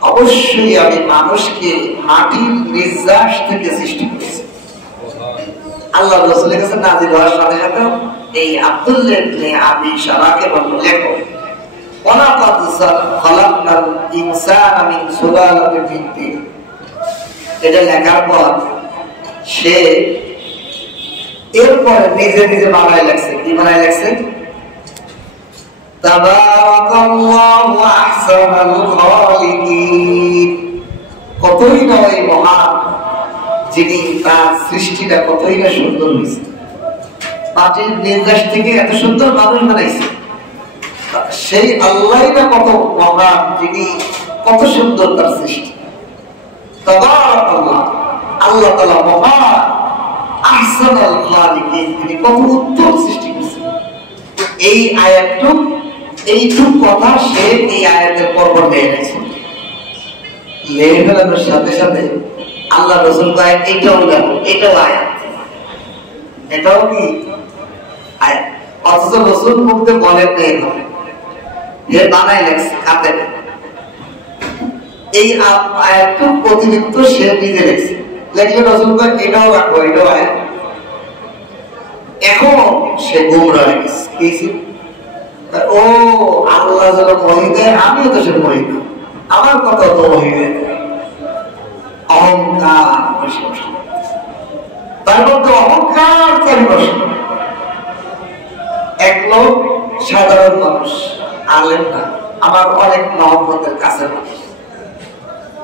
অবশ্যই আমি মানুষকে মাটির নির্যাস থেকে সৃষ্টি করেছি। আল্লাহ রাসূলের কাছে নাযিল হওয়ার সাথে সাথে এই আব্দুল্লাহ ইবনে আবি শারাকে বলল, লেখো। ওয়ালাকাদ খালাকনাল ইনসানা মিন সুলালাতিন মিন তিন। এটা লেখার পর সে এরপরে নিজে নিজে বানায় লাগছে। কি বানায় লাগছে? তাবারাকাল্লাহু আহসানুল খালিকিন। কতই নয় মহান যিনি, তার সৃষ্টিটা কতই না সুন্দর হয়েছে। মাটির নির্যাস থেকে এত সুন্দর মানুষ বানাইছে, সেই আল্লাহ না কত মহান, যিনি কত সুন্দর তার সৃষ্টি। তাবারাকাল্লাহ, আল্লাহ তাআলা মহান, আহসানুল খালিকিন, তিনি কত উত্তম সৃষ্টি করেছেন। এই এইটুক কথা সে এই আয়াতের পরপর নিয়ে এনেছে। লেগে ফেলানোর সাথে সাথে আল্লাহ রাসূল কয় এটাও লেখো, এটাও আয়াত, এটাও কি আয়াত। অথচ রাসূল মুখে বলেন না, এ বানায় লেখছে খাতে। এই আয়াতটুক অতিরিক্ত সে নিজে লেখছে, লেখলে রাসূল কয় এটাও রাখো, এটাও আয়াত। এখন সে গুমরা হয়ে গেছে। ও আল্লাহ যেন মহি দেয়, আমিও তো সে মহি না, আমার কথা তো মহি দেয়। অহংকার বসে বসে, তার মধ্যে অহংকার চারি বসে। এক লোক সাধারণ মানুষ, আলেম না, আমার অনেক মহব্বতের কাছে মানুষ।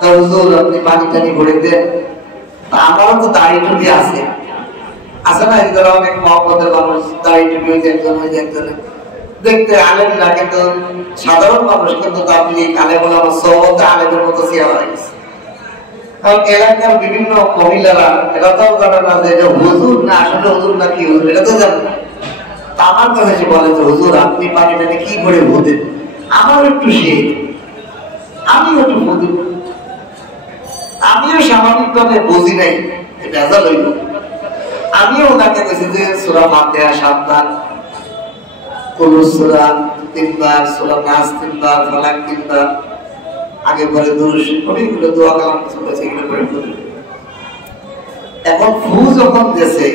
হুজুর আপনি পানি টানি ভরে দেন, আমারও তো দাড়ি টুপি আছে না, এগুলো অনেক মহব্বতের মানুষ, দাড়ি টুপি হয়েছে একজন, হয়েছে একজনে দেখতে আলেম না, কিন্তু সাধারণ মানুষ, কিন্তু তাবলীগ আলেম ওলামা সোহবতে আলেমের মতো চেহারা হয়ে গেছে। কারণ এলাকার বিভিন্ন মহিলারা এটা তো জানে না যে এটা হুজুর না, আসলে হুজুর না কি হুজুর এটা তো জানে না। আমার কাছে সে বলে যে হুজুর আপনি পানি টানি কি করে ভোদেন, আমার একটু সে, আমিও একটু ভোদি, আমিও স্বাভাবিকভাবে বুঝি নাই, ভেজাল হইল। আমিও ওনাকে কেছি যে সূরা ফাতিহা 7 বার, কুলুস সূরা 3 বার, সূরা নাস 3 বার, ফালাক 3 বার, আগে পরে দুরূদ পড়ি, এগুলো দোয়া কালাম কিছু আছে, এগুলো পড়ে পড়ি। এখন ফু যখন দেশে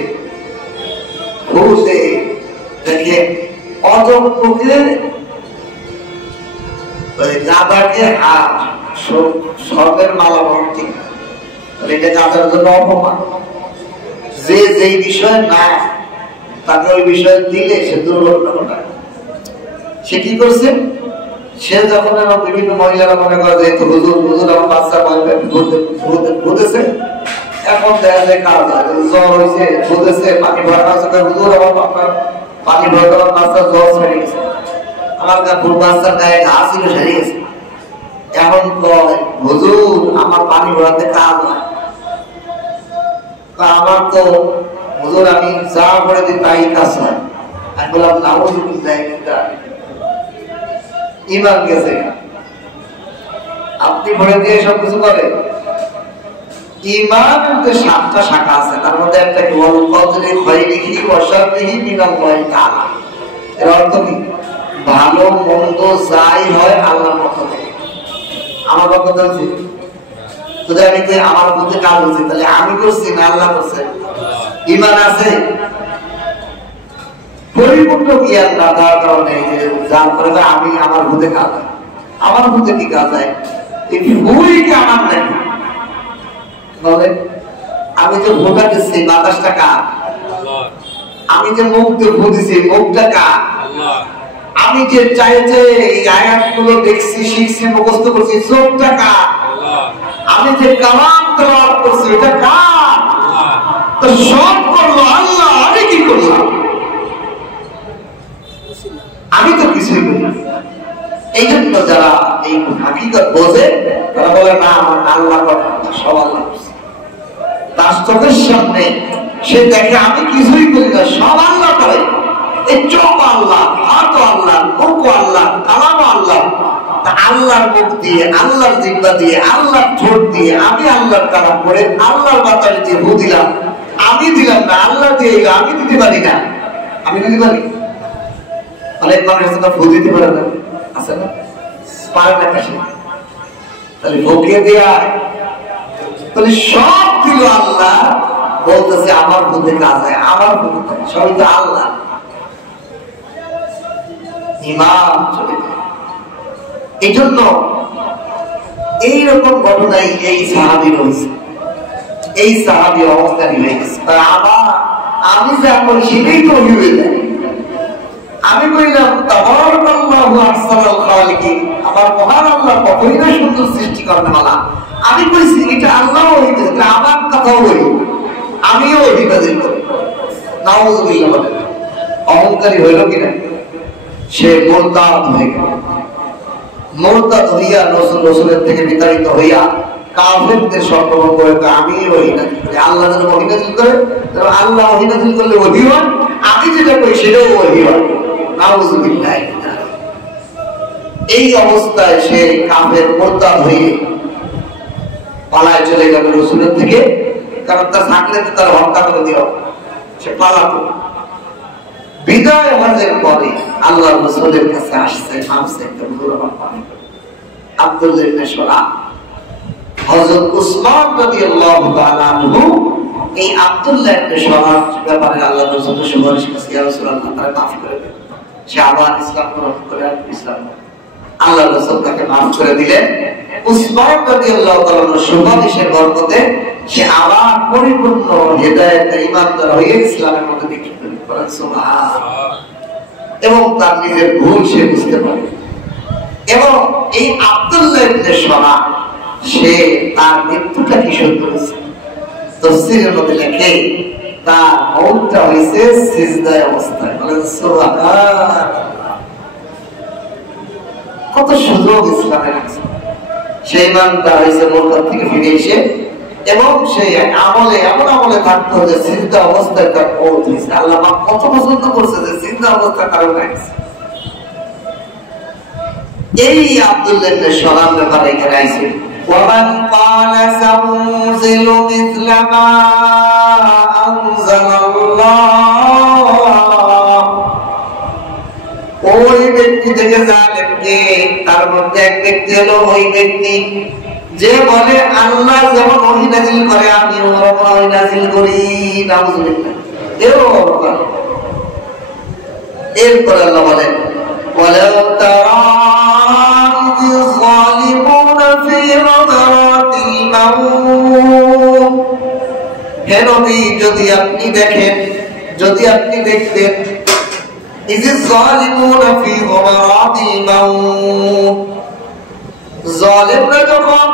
ফুতে দেখে অযোগ্যকে গাদাকে হাত স্বর্গের মালা বহন, ঠিক এটা গাদার জন্য অপমান। যে যেই বিষয় না তাকে ওই বিষয় দিলে সে দুর্ঘটনা ঘটায়। সে কি করছে, সে যখন বিভিন্ন মহিলারা মনে করে যে হুজুর হুজুর আমার বাচ্চা ভুতেছে, এখন দেখা যায় কাজ হয়, জ্বর হয়েছে ভুতেছে, পানি ভরা হয়েছে, হুজুর আমার আপনার পানি ভরা আমার বাচ্চার জ্বর ছেড়ে গেছে, আমার বাচ্চার গায়ে ঘা ছিল সেরে গেছে। এখন কয় হুজুর আমার পানি ভরাতে কাজ হয়, আমার তো হুজুর আমি যা করে দিই তাই কাজ হয়। আমি বললাম নাউযুবিল্লাহ, ইমান গেছে। আপনি ভরে দিয়ে সব কিছু করে। ইমানের যে 7টা শাখা আছে তার মধ্যে একটা কি ওয়াল কদরি খায়রিহি ওয়া শাররিহি মিনাল্লাহি তাআলা। এর অর্থ কি, ভালো মন্দ যাই হয় আল্লাহর পক্ষ থেকে। আমার পক্ষ থেকে যদি আমি কই আমার বুদ্ধি কাজ হচ্ছে, তাহলে আমি করছি না আল্লাহ করছে? ঈমান আছে, পরিপূর্ণ জ্ঞান না থাকার কারণে যার কারণে আমি আমার বুদ্ধি কাজ হয়, আমার বুদ্ধি কি কাজ হয়, এই ভুল কি আমার নাকি? বলে আমি যে ভোটা দিচ্ছি বাতাসটা কার? আমি যে মুখ দিয়ে ভু দিছি মুখটা কার? আমি যে চাইছে এই আয়াতগুলো দেখছি, শিখছি, মুখস্থ করছি, চোখটা কার? আমি যে কালাম তেলাওয়াত করছি এটা কার? তো সব করলো আল্লাহ, আমি কি করলাম? আমি তো কিছুই করি। এই জন্য যারা এই হাকিকত বোঝে তারা বলে না আমার আল্লাহ সব আল্লাহ করছে। তার চোখের সামনে সে দেখে আমি কিছুই করি না, সব আল্লাহ করে। এই চোখ আল্লাহ, হাত আল্লাহ, মুখ আল্লাহ, কালাম আল্লাহ। আল্লাহর মুখ দিয়ে, আল্লাহর জিহ্বা দিয়ে, আল্লাহর ঠোঁট দিয়ে আমি আল্লাহর কালাম করে আল্লাহর বাতাস দিয়ে ভু দিলাম। আমি দিলাম না, আল্লাহ দিয়ে আমি দিতে পারি না। আমি দিতে পারি? অনেক মানুষ আছে না ভু দিতে পারে না, আছে না, পারে না কাছে, তাহলে ভুকে দেয়া, তাহলে সব দিল আল্লাহ, বলতেছে আমার বুদ্ধি কাজ হয়, আমার বুদ্ধি সবই তো আল্লাহ। ইমান চলে যায়। এই জন্য এইরকম ঘটনাই এই সাহাবীর হয়েছে, এই সাহাবী অবস্থানই হয়ে গেছে। আবার আমি যা করি সেটাই তো হয়ে যায়। আমি কইলাম তাবারাকাল্লাহু আহসানুল খালিকিন, আমার মহান আল্লাহ কতই না সুন্দর সৃষ্টি করেন মালা। আমি কইছি এটা আল্লাহ হইতে, আমার কথাও বলি, আমিও অভিবাদন করি। নাউযুবিল্লাহ বলেন, অহংকারী হইল কিনা? সে মুরতাদ হয়ে গেল। মুরতাদ হইয়া রাসূলের থেকে বিতাড়িত হইয়া কাফেরদের সংগ্রহ করে আমি ওহিনাজিল করি। আল্লাহ যেন ওহিনাজিল করে, আল্লাহ ওহিনাজিল করলে ওহি হয়, আমি যেটা করি সেটাও ওহি হয়। নাউযুবিল্লাহ। এই অবস্থায় সে কাফের মুরতাদ হয়ে পালায় চলে গেল রাসূলের থেকে, কারণ তার থাকলে তো তার হত্যা করে দিও, সে পালাতো। বিদায় হজের পরে আল্লাহ রাসূলের কাছে আসছে, নামছে আব্দুল্লাহ ইবনে সুরাহ। হযরত উসমান রাদিয়াল্লাহু তাআলা আনহু এই আব্দুল্লাহ ইবনে সুরাহর ব্যাপারে আল্লাহ রাসূলের সুপারিশ করেছে, ইয়া রাসূলুল্লাহ তাকে maaf করে দেন। সে আবার ইসলাম গ্রহণ করে ইসলাম আল্লাহ রাসূল তাকে maaf করে দিলেন। উসমান রাদিয়াল্লাহু তাআলার সুপারিশের বরকতে সে আবার পরিপূর্ণ হিদায়াতে ঈমানদার হয়ে ইসলামের মধ্যে দীক্ষিত হলেন। সুবহানাল্লাহ। এবং তার নিজের ভুল সে বুঝতে পারে। এবং এই আব্দুল্লাহ ইবনে সুরাহ সে তার মৃত্যুটা কি সুন্দর হয়েছে, তাফসীরের মধ্যে লেখে তার মওতটা হয়েছে সিজদায় অবস্থায়। বলেন সুবহানাল্লাহ। কত সুযোগ ইসলামের আছে। সেই ইমানদার হয়েছে মুরতাদ থেকে ফিরে এসে, এবং সেই আমলে এমন আমলে থাকতো যে সিজদা অবস্থায় তার মওত হয়েছে। আল্লাহ পাক কত পছন্দ করছে যে সিজদা অবস্থায় কারণ হয়েছে। এই আব্দুল্লাহ ইবনে সুরাহ ব্যাপারে এখানে আইছে, ومن قال سأنزل مثل ما أنزل الله। ওই ব্যক্তি থেকে জালেমকে, তার মধ্যে এক ব্যক্তি হলো ওই ব্যক্তি যে বলে আল্লাহ যেমন ওহী নাযিল করে আমি ওরকম ওহী নাযিল করি। নাউযুবিল্লাহ। এরপর আল্লাহ বলেন ওয়ালাউ তারা ইয যালিমুনা ফি গামারাতিল মাউত। হে নবী, যদি আপনি দেখেন, যদি আপনি দেখতেন ইয যালিমুনা ফি গামারাতিল মাউত, জালেমরা যখন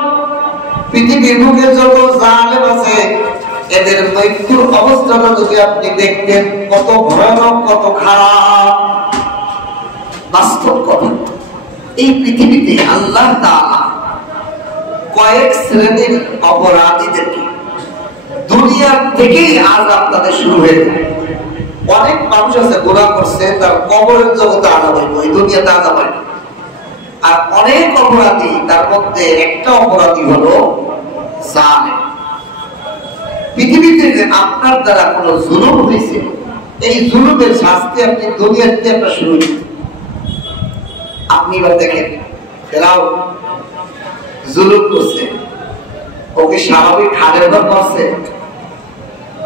পৃথিবীর বুকে যত জালেম আছে এদের মৃত্যুর অবস্থাটা যদি আপনি দেখতেন কত ভয়ানক, কত খারাপ। বাস্তব কথা, এই পৃথিবীতে আল্লাহ তাআলা কয়েক শ্রেণীর অপরাধীদেরকে দুনিয়ার থেকেই আযাব তাদের শুরু হয়ে যায়। অনেক মানুষ আছে গুনাহ করছে, তার কবরের জগতে আযাব হইব, এই দুনিয়াতে আযাব হয় না। আর অনেক অপরাধী, তার মধ্যে একটা অপরাধী হলো জালেম। পৃথিবীতে যে আপনার দ্বারা কোনো জুলুম হয়েছে, এই জুলুমের শাস্তি আপনি দুনিয়াতে একটা শুরু হয়েছে। আপনি এবার দেখেন, ফেরাও জুলুম করছে, ওকে স্বাভাবিক খাদের উপর মরছে,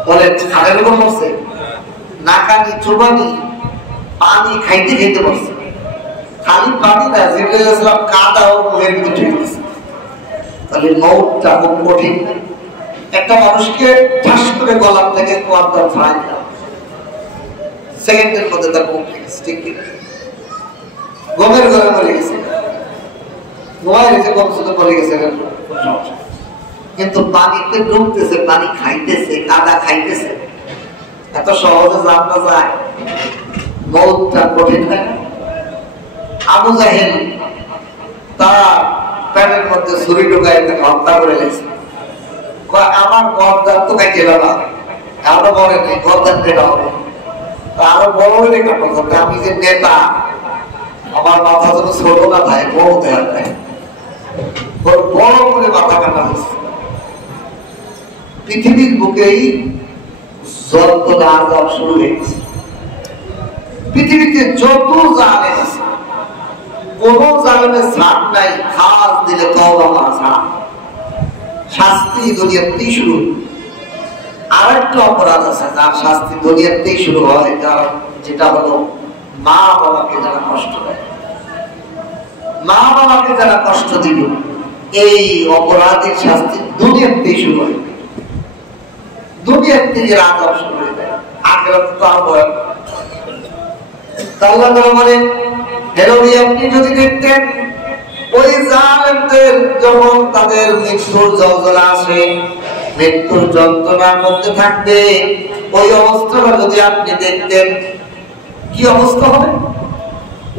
বলে খাদের উপর মরছে, নাকানি চুবানি পানি খাইতে খাইতে মরছে। খালি পানি না, জিবরাইল আলাইহিস সালাম কাদা ও মুখের ভিতরে ঢুকে গেছে। তাহলে মওতটা খুব কঠিন। একটা মানুষকে ঠাস করে গলা থেকে কোয়ার্টা ফাইন দাও, সেকেন্ডের মধ্যে তার মুখ গেছে, ঠিক কি না? গমের ঘরে মরে গেছে, গোয়ায় গেছে, গম শুধু মরে গেছে, কিন্তু পানিতে ডুবতেছে, পানি খাইতেছে, কাদা খাইতেছে। এত সহজে জানতে যায়, মওতটা কঠিন হয় না? আবু জাহেল তার পেটের মধ্যে ছুরি ঢুকায় তাকে হত্যা করে লেগেছে। আমার গর্দান তো কাটে বাবা, আরো বড় নেই, গর্দান কেটা হবে, আরো বড় হলে কাটা করতে। আমি যে নেতা, আমার মাথা যেন ছোট না থাকে, বড় দেওয়া যায়, বড় করে মাথা কাটা হয়েছে। পৃথিবীর বুকেই যন্ত্রণা আযাব শুরু হয়ে গেছে। পৃথিবীতে যত জালেম আছে, কোন জালেমের ছাড় নাই, খাস দিলে তওবা করা ছাড়া। শাস্তি দুনিয়াতেই শুরু। আরেকটা অপরাধ আছে যার শাস্তি দুনিয়াতেই শুরু হয়, যেটা হলো মা বাবাকে যারা কষ্ট দেয়। মা বাবাকে যারা কষ্ট দিল, এই অপরাধের শাস্তি দুনিয়াতেই শুরু হয়, দুনিয়ার থেকে আযাব শুরু হয়ে যায়, আখিরাত তো আর ভয়। আল্লাহ তাআলা বলেন, হে নবী আপনি যদি দেখতেন ওই জালেমদের যখন তাদের মৃত্যুর জলজলা আসে, মৃত্যুর যন্ত্রণার মধ্যে থাকবে, ওই অবস্থাটা যদি আপনি দেখতেন, কি অবস্থা হবে?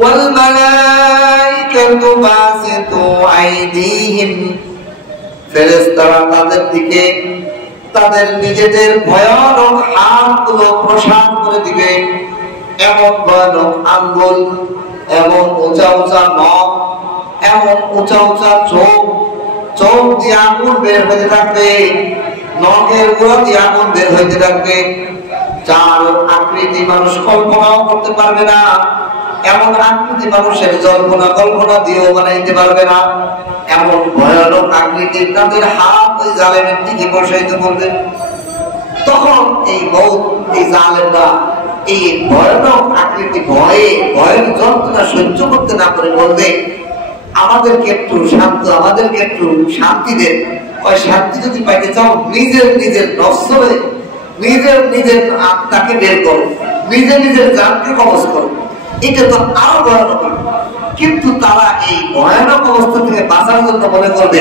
ওয়াল মালাইকাতু বাসিতু আইদিহিম, ফেরেশতারা তাদের দিকে তাদের নিজেদের ভয়ানক হাতগুলো প্রসার করে দিবে, এমন ভয়ানক আঙ্গুল, এমন উঁচা উঁচা নখ, এমন উঁচা উঁচা চোখ, চোখ দিয়ে আগুন বের হতে থাকবে, নখের গোড়া দিয়ে আগুন বের হইতে থাকবে, যার আকৃতি মানুষ কল্পনাও করতে পারবে না, এমন আকৃতি মানুষের কল্পনা দিয়েও বানাইতে পারবে না, এমন ভয়ানক আকৃতি তাদের হাত ওই জালেমের দিকে প্রসারিত করবে। তখন এই মউত, এই জালেমরা এই ভয়ানক আকৃতি ভয়ের যন্ত্রণা সহ্য করতে না করে বলবে, আমাদেরকে একটু আমাদেরকে একটু শান্তি দেন। ওই শান্তি যদি পাইতে চাও, নিজের নফসে নিজের আত্মাকে বের করো, নিজের জানকে কবজ করো। এটা তো আরো ভয়ানক। কিন্তু তারা এই ভয়ানক অবস্থা থেকে বাঁচার জন্য মনে করবে,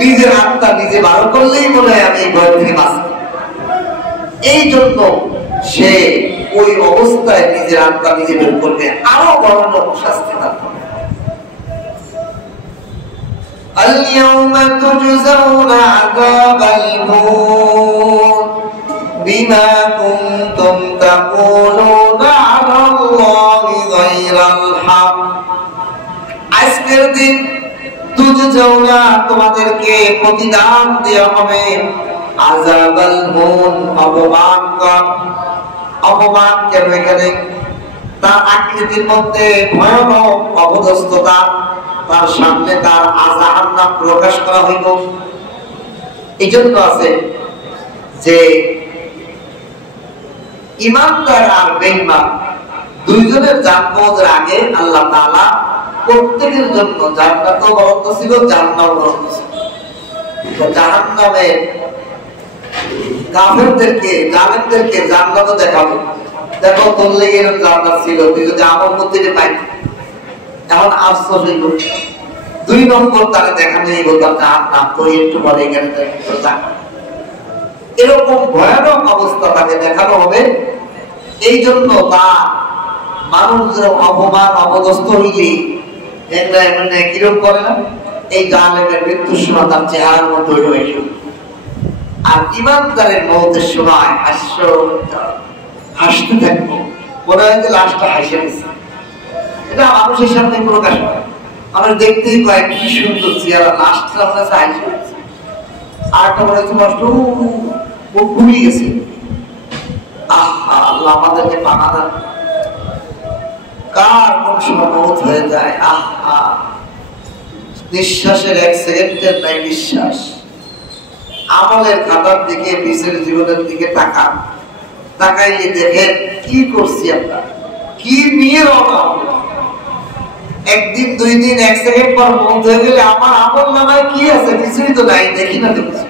নিজের আত্মা নিজে বার করলেই মনে হয় আমি এই ভয় থেকে বাঁচব। এই জন্য সে ওই অবস্থায় নিজের আত্মা নিজে বের করবে, আরো ভয়ানক শাস্তি থাকবে। اليوم تجزون عذاب الهون بما كنتم تقولون على الله غير الحق। আজকের দিন তুজজাউনা, তোমাদেরকে প্রতিদান দেওয়া হবে, আযাবাল হুন, অপমান। কেন? এখানে তার আকৃতির মধ্যে ভয়ানক অপদস্থতা, তার সামনে তার জাহান্নাম প্রকাশ করা হইব। এই জন্য আছে যে ইমানদার আর বেঈমান দুইজনের জান্নাতের আগে আল্লাহ তাআলা প্রত্যেকের জন্য জান্নাতও বরাদ্দ ছিল, জাহান্নামও বরাদ্দ ছিল। জাহান্নামে কাফেরদেরকে, জালেমদেরকে জান্নাতও দেখাবে, দেখো তোর লেগে এরকম জান্নাত ছিল, তুই যদি আমল করতে পাইতি। এখন আফসোস হইল, 2 নম্বর তারা দেখানো এই বলতাম জাহান্নাম, তো একটু পরে এখানে এরকম ভয়ানক অবস্থা তাকে দেখানো হবে। এই জন্য তা মানুষের অপমান অপদস্থ হইলে এমনি কিরকম করে না, এই জালেমের মৃত্যুর সময় তার চেহারার মতো হইল। আর ইমানদারের মওতের সময় হাসতে থাকবো, মনে হয় যে লাশটা হাসে গেছে। এটা মানুষের সামনে প্রকাশ হয়, মানুষ দেখতেই পায় কি সুন্দর চেহারা, লাশটা আপনার হাসে গেছে। আর একটা মনে হচ্ছে নষ্ট ভুলে গেছে। আহা, আল্লাহ আমাদেরকে পানা দেন। কার কোন সময় মওত হয়ে যায়, আহা, নিঃশ্বাসের 1 সেকেন্ডের নাই নিঃশ্বাস। আমলের খাতার দিকে, বিশের জীবনের দিকে তাকাইলে দেখেন কি করছি আমরা, কি নিয়ে রওনা হবে। একদিন 2 দিন 1 সেকেন্ড পর মওত হয়ে গেলে আমার আমল নামায় কি আছে, কিছুই তো নাই, দেখি না। দেখছি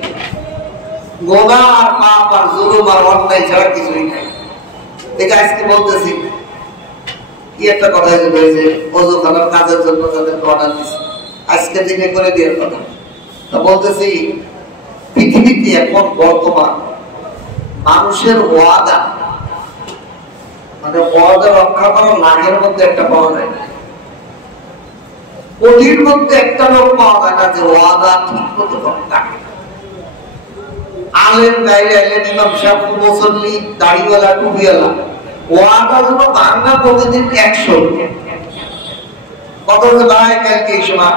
গুনাহ আর পাপ আর জুলুম আর অন্যায় ছাড়া কিছুই নাই। এটা আজকে বলতেছি, কি একটা কথা হয়েছে, ওযুখানার কাজের জন্য তাদেরকে অর্ডার দিচ্ছে, আজকে দিনে করে দেওয়ার কথা। তা বলতেছি, পৃথিবীতে এখন বর্তমান মানুষের ওয়াদা, মানে ওয়াদা রক্ষা করার লাখের মধ্যে একটা পাওয়া যায়, কোটির মধ্যে একটা লোক পাওয়া যায় না যে ওয়াদা ঠিক মতো থাকে। আলেম গাইলে ইমাম সাহেব, মুসল্লি, দাড়িওয়ালা, টুপিওয়ালা, ওয়াদা গুলো ভাঙা প্রতিদিন 100। কত ভাই কালকে এই সময়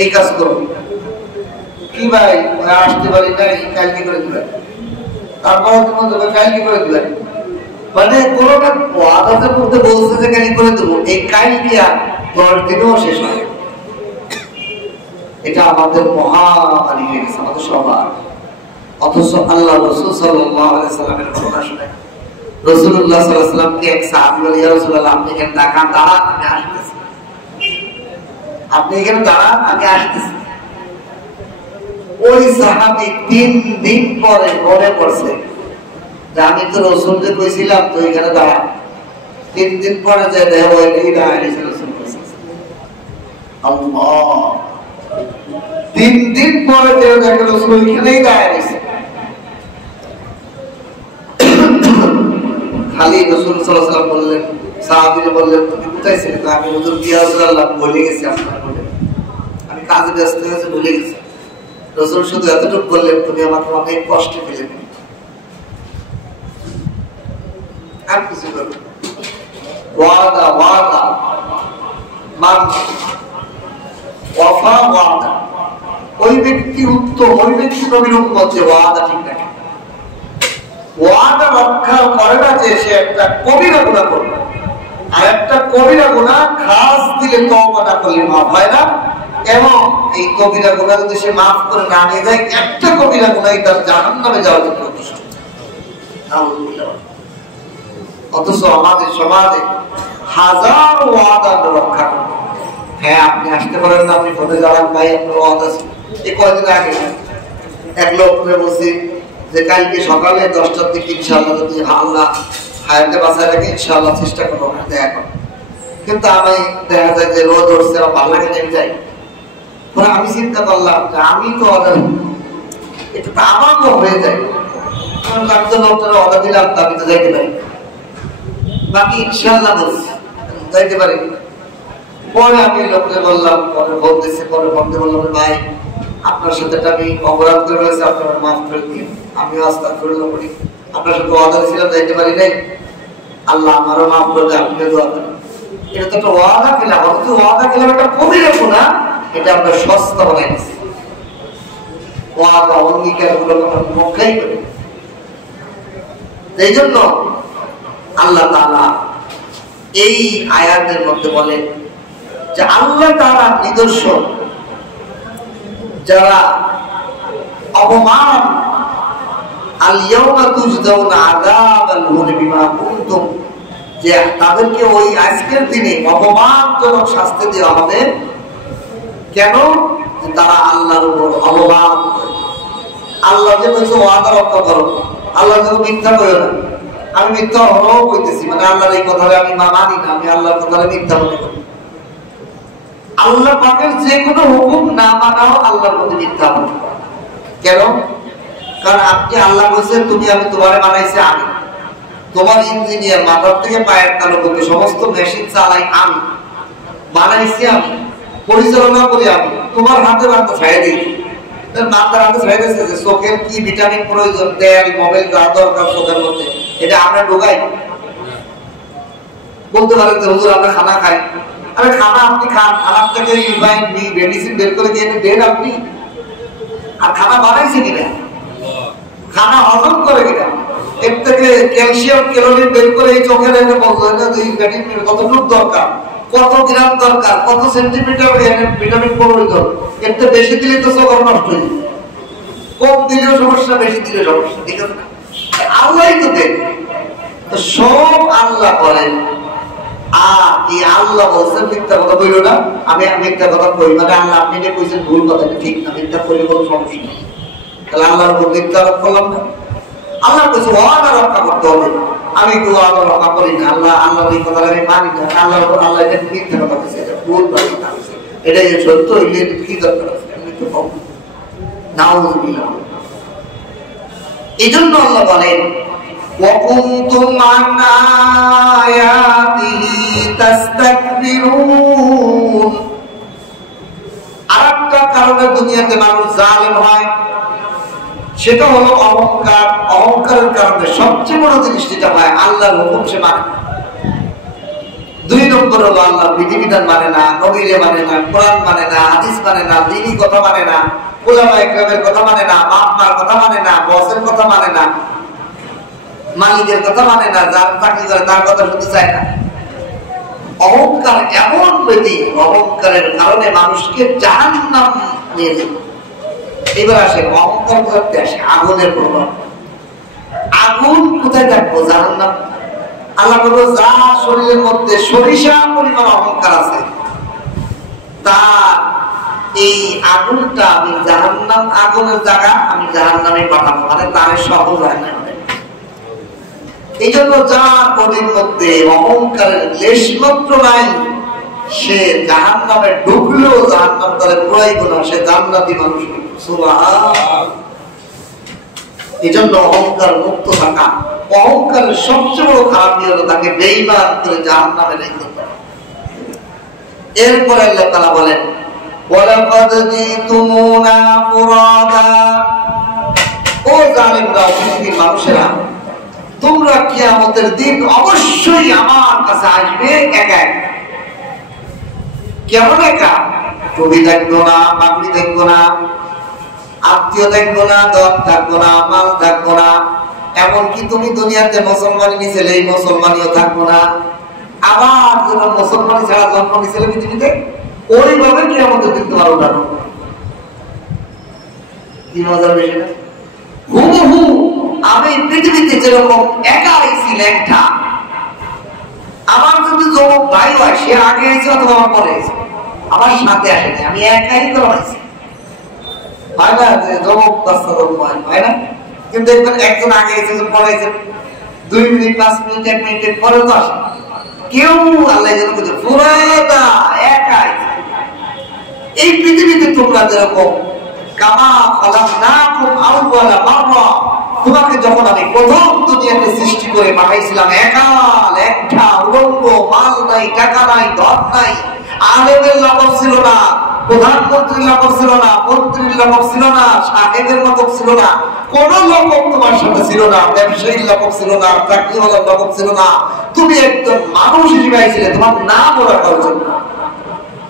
এই কাজ করো, কি ভাই আসতে পারি নাই, কালকে করে দিবেন, তারপর তোমাদের কালকে করে দিবেন। মানে কোনটা ওয়াদাতের মধ্যে বলছে যে কালকে করে দেবো, এই কালকে আর 10 দিনও শেষ হয়। এটা আমাদের মহামারী হয়ে গেছে আমাদের সবার। অথচ আল্লাহ রাসূল সাল্লাল্লাহু আলাইহি সাল্লামের কথা শুনে রাসূলুল্লাহ সাল্লাল্লাহু আলাইহি সাল্লামকে এক সাহাবী বলে, ইয়া রাসূলুল্লাহ, আপনি কেন ঢাকা দাঁড়ান, আমি আসতেছি। আপনি এখানে দাঁড়ান, আমি আসতেছি। ওই সাহাবী 3 দিন পরে মনে পড়ছে যে আমি তো রাসূলকে কইছিলাম তো এখানে দাঁড়া। 3 দিন পরে যে দেহ ওইটাই দাঁড়িয়েছে রাসূল। আল্লাহ, 3 দিন পরে যে দেখে রাসূল এখানেই দাঁড়িয়েছে। খালি রাসূল সাল্লাল্লাহু আলাইহি ওয়াসাল্লাম বললেন, সাহাবীরা বললেন তুমি কোথায় ছিলে? আমি হুজুর ইয়া রাসূলুল্লাহ বলে গেছি আপনার বলে, আমি কাজে ব্যস্ত হয়েছে ভুলে গেছি। রাসূল শুধু এতটুকু বললেন তুমি আমাকে অনেক কষ্ট দিলে। আর কিছু বলবেন ওয়াদা ওয়াদা মান ওয়াফা ওয়াদা, ওই ব্যক্তি উত্তম, ওই ব্যক্তি নবীর উম্মত যে ওয়াদা ঠিক রাখে, ওয়াদা রক্ষা করে না যে সে একটা কবিরা গুনাহ করবে। আর একটা কবিরা গুনাহ খাস দিলে তওবা না করলে মাফ হয় না, এবং এই কবিরা গুনাহ যদি সে মাফ করে না নিয়ে যায়, একটা কবিরা গুনাহই তার জাহান্নামে যাওয়ার জন্য যথেষ্ট। অথচ আমাদের সমাজে হাজার ওয়াদা রক্ষা করে। হ্যাঁ আপনি আসতে পারেন না, আপনি ফোনে যাবেন ভাই আপনার ওয়াদা আছে। এই কয়েকদিন আগে এক লোককে বলছি যে কালকে সকালে 10টার দিকে ইনশাআল্লাহ যদি আল্লাহ হায়াতে বাঁচায় রাখে ইনশাআল্লাহ চেষ্টা করবো দেখা করবো। কিন্তু আমি দেখা যায় যে রোদ উঠছে, আমার ভালো লাগে নেমে যাই। পরে আমি চিন্তা করলাম যে আমি তো অর্ডার এটা তো আমারও হয়ে যায়, কারণ আমি তো লোকটার অর্ডার দিলাম তো আমি তো যাইতে পারি, বাকি ইনশাআল্লাহ বলছি যাইতে পারি। পরে আমি লোককে বললাম, পরে বলতেছে, পরে বলতে বললাম ভাই আপনার সাথে আমি অপরাধ করে রয়েছে, আপনার মাফ করে দিন, আমিও আস্তাগফিরুল্লাহ করি, আপনার সাথে ওয়াদা ছিলাম যাইতে পারি নাই, আল্লাহ আমারও মাফ করবে, আপনিও দোয়া করেন। এটা তো একটা ওয়াদা খেলাম, অথচ ওয়াদা খেলাম একটা কবিরা গুনাহ, এটা আমরা সস্তা বানাই দিচ্ছি। ওয়াদা অঙ্গীকার গুলো আমরা রক্ষাই করি। এই জন্য আল্লাহ তাআলা এই আয়াতের মধ্যে বলেন যে আল্লাহ তাআলা নিদর্শন, যারা অপমান আল ইয়াউমা তুজদাউনা আযাবাল হুনি বিমা কুনতুম, যে তাদেরকে ওই আজকের দিনে অপমানজনক শাস্তি দেওয়া হবে। কেন? তারা আল্লাহর উপর অপমান। আল্লাহ যে বলছে ওয়াদা রক্ষা করো, আল্লাহ যে মিথ্যা করো না। আমি মিথ্যা হলো কইতেছি, মানে আল্লাহর এই কথাটা আমি মানি না, আমি আল্লাহর কথাটা মিথ্যা মনে করি। আল্লাহ পাকের যে কোনো হুকুম না মানাও আল্লাহর প্রতি মিথ্যা মনে করা। কেন? কারণ আপনি আল্লাহ বলছেন তুমি আমি তোমারে বানাইছি আমি, তোমার ইঞ্জিনিয়ার মাথার থেকে পায়ের তালু করতে সমস্ত মেশিন চালাই আমি, বানাইছি আমি, পরিচালনা করি আমি, তোমার হাতে মাথা ছাড়িয়ে দিই। মাথার হাতে ছাড়িয়ে দিয়েছে যে চোখের কি ভিটামিন প্রয়োজন, তেল মোবাইল যা দরকার চোখের মধ্যে, এটা আমরা ঢোকাই। বলতে পারেন যে হুজুর আমরা খানা খাই, আরে খানা আপনি খান, খানার থেকে রিফাইন মেডিসিন বের করে দিয়ে দেন আপনি। আর খানা বানাইছে কিনা, খানা হজম করে কিনা, এর থেকে ক্যালসিয়াম ক্যালোরি বের করে এই চোখের এনে বলতো কতটুকু দরকার, কত গ্রাম দরকার, কত সেন্টিমিটার ভিটামিন প্রয়োজন। এর থেকে বেশি দিলে তো চোখ নষ্ট হয়ে যাবে, কম দিলেও সমস্যা, বেশি দিলে সমস্যা। ঠিক আছে না? আল্লাহই তো দেন, তো সব আল্লাহ করেন। আর এই আল্লাহ বলছেন মিথ্যা কথা বললো না, আমি মিথ্যা কথা কই, মানে আল্লাহ আপনি যে কইছেন ভুল কথা, ঠিক না, মিথ্যা করলে কোনো সমস্যা নেই। তাহলে আল্লাহর উপর মিথ্যা আরোপ করলাম না। আল্লাহ বলছে ওয়াদা রক্ষা করতে হবে, আমি তো ওয়াদা রক্ষা করি না, আল্লাহ আল্লাহর এই কথাটা আমি মানি না, আল্লাহর উপর আল্লাহ এটা মিথ্যা কথা বলছে, এটা ভুল কথা বলছে, এটাই সত্য, এটা কি দরকার আছে, আমি তো পাবো নাউযুবিল্লাহ। এই জন্য আল্লাহ বলেন وَكُنْتُمْ عَنْ آيَاتِهِ تَسْتَكْبِرُونَ। আরেকটা কারণে দুনিয়াতে মানুষ জালেম হয়, সেটা হলো অহংকার। অহংকারের কারণে সবচেয়ে বড় জিনিস যেটা হয়, আল্লাহর হুকুম সে মানে। 2 নম্বর হলো আল্লাহর বিধিবিধান মানে না, নবীরে মানে না, কোরআন মানে না, হাদিস মানে না, দ্বীনি কথা মানে না, উলামা ইকরামের কথা মানে না, বাপ মার কথা মানে না, বসের কথা মানে না, মালিকের কথা মানে না, যার চাকরি করে তার কথা শুনতে চায় না। অহংকার এমন ব্যাধি, অহংকারের কারণে মানুষকে জাহান্নাম নিয়ে যায়। এবার আসে অহংকার করতে আসে আগুনের প্রভাব। আগুন কোথায় থাকবো? জাহান্নাম। আল্লাহ বলল যার শরীরের মধ্যে সরিষা পরিমাণ অহংকার আছে তার এই আগুনটা আমি জাহান্নাম, আগুনের জায়গা আমি জাহান্নামে পাঠাবো, মানে তার সহজ হয় না। এই জন্য যার বডির মধ্যে অহংকারের লেশ মাত্র নাই, সে জাহান্নামে ঢুকলেও জাহান্নাম তারে পুরাইব না, সে জান্নাতি মানুষ। সুবহানাল্লাহ। এই জন্য অহংকার মুক্ত থাকা, অহংকারের সবচেয়ে বড় খারাপই হলো তাকে বেঈমান করে জাহান্নামে রেখে দেওয়া। এরপরে আল্লাহ তাআলা বলেন, ওয়ালাকাদ জিতুমুনা ফুরাদা, ও জালিমরা, পৃথিবীর মানুষেরা, তোমরা কিয়ামতের দিন অবশ্যই আমার কাছে আসবে একা একা। কেমন একা? টুপি দেখবো না, পাগড়ি দেখবো না, আত্মীয় দেখবো না, দল থাকবো না, মাল থাকবো না, এমনকি তুমি দুনিয়াতে মুসলমানি নিছিলে এই মুসলমানিও থাকবো না। আবার যখন মুসলমানি ছাড়া জন্ম নিছিলে পৃথিবীতে, ওইভাবে কিয়ামতের দিন তোমার উঠানো। কি মজার বেশি না? হুবহু আমি পৃথিবীতে যেরকম একা আইছি লেখা, আমার যদি যুবক ভাই হয়, সে আগে এসে অথবা আমার পরে এসে, আমার সাথে আসেনি, আমি একাই তো আইছি। হয় না যে যুবক বাচ্চা যুবক হয় না? কিন্তু দেখবেন একজন আগে এসে পরে এসে 2 মিনিট 5 মিনিট 1 মিনিটের পরে তো আসে কেউ। আল্লাহ যেন বলছে ফুরাদা, একাই। এই পৃথিবীতে তোমরা যেরকম কামা খালাকনাকুম আউওয়ালা মাররা, তোমাকে যখন আমি প্রথম দুনিয়াতে সৃষ্টি করে পাঠাইছিলাম একাল একটা, উলঙ্গ, মাল নাই, টাকা নাই, ধন নাই, আলেমের লকব ছিল না, প্রধানমন্ত্রীর লকব ছিল না, মন্ত্রীর লকব ছিল না, সাহেবের লকব ছিল না, কোন লকব তোমার সাথে ছিল না, ব্যবসায়ীর লকব ছিল না, চাকরিওয়ালার লকব ছিল না, তুমি একজন মানুষ হিসেবে আইছিলে, তোমার নাম ওরা কাউছিল না।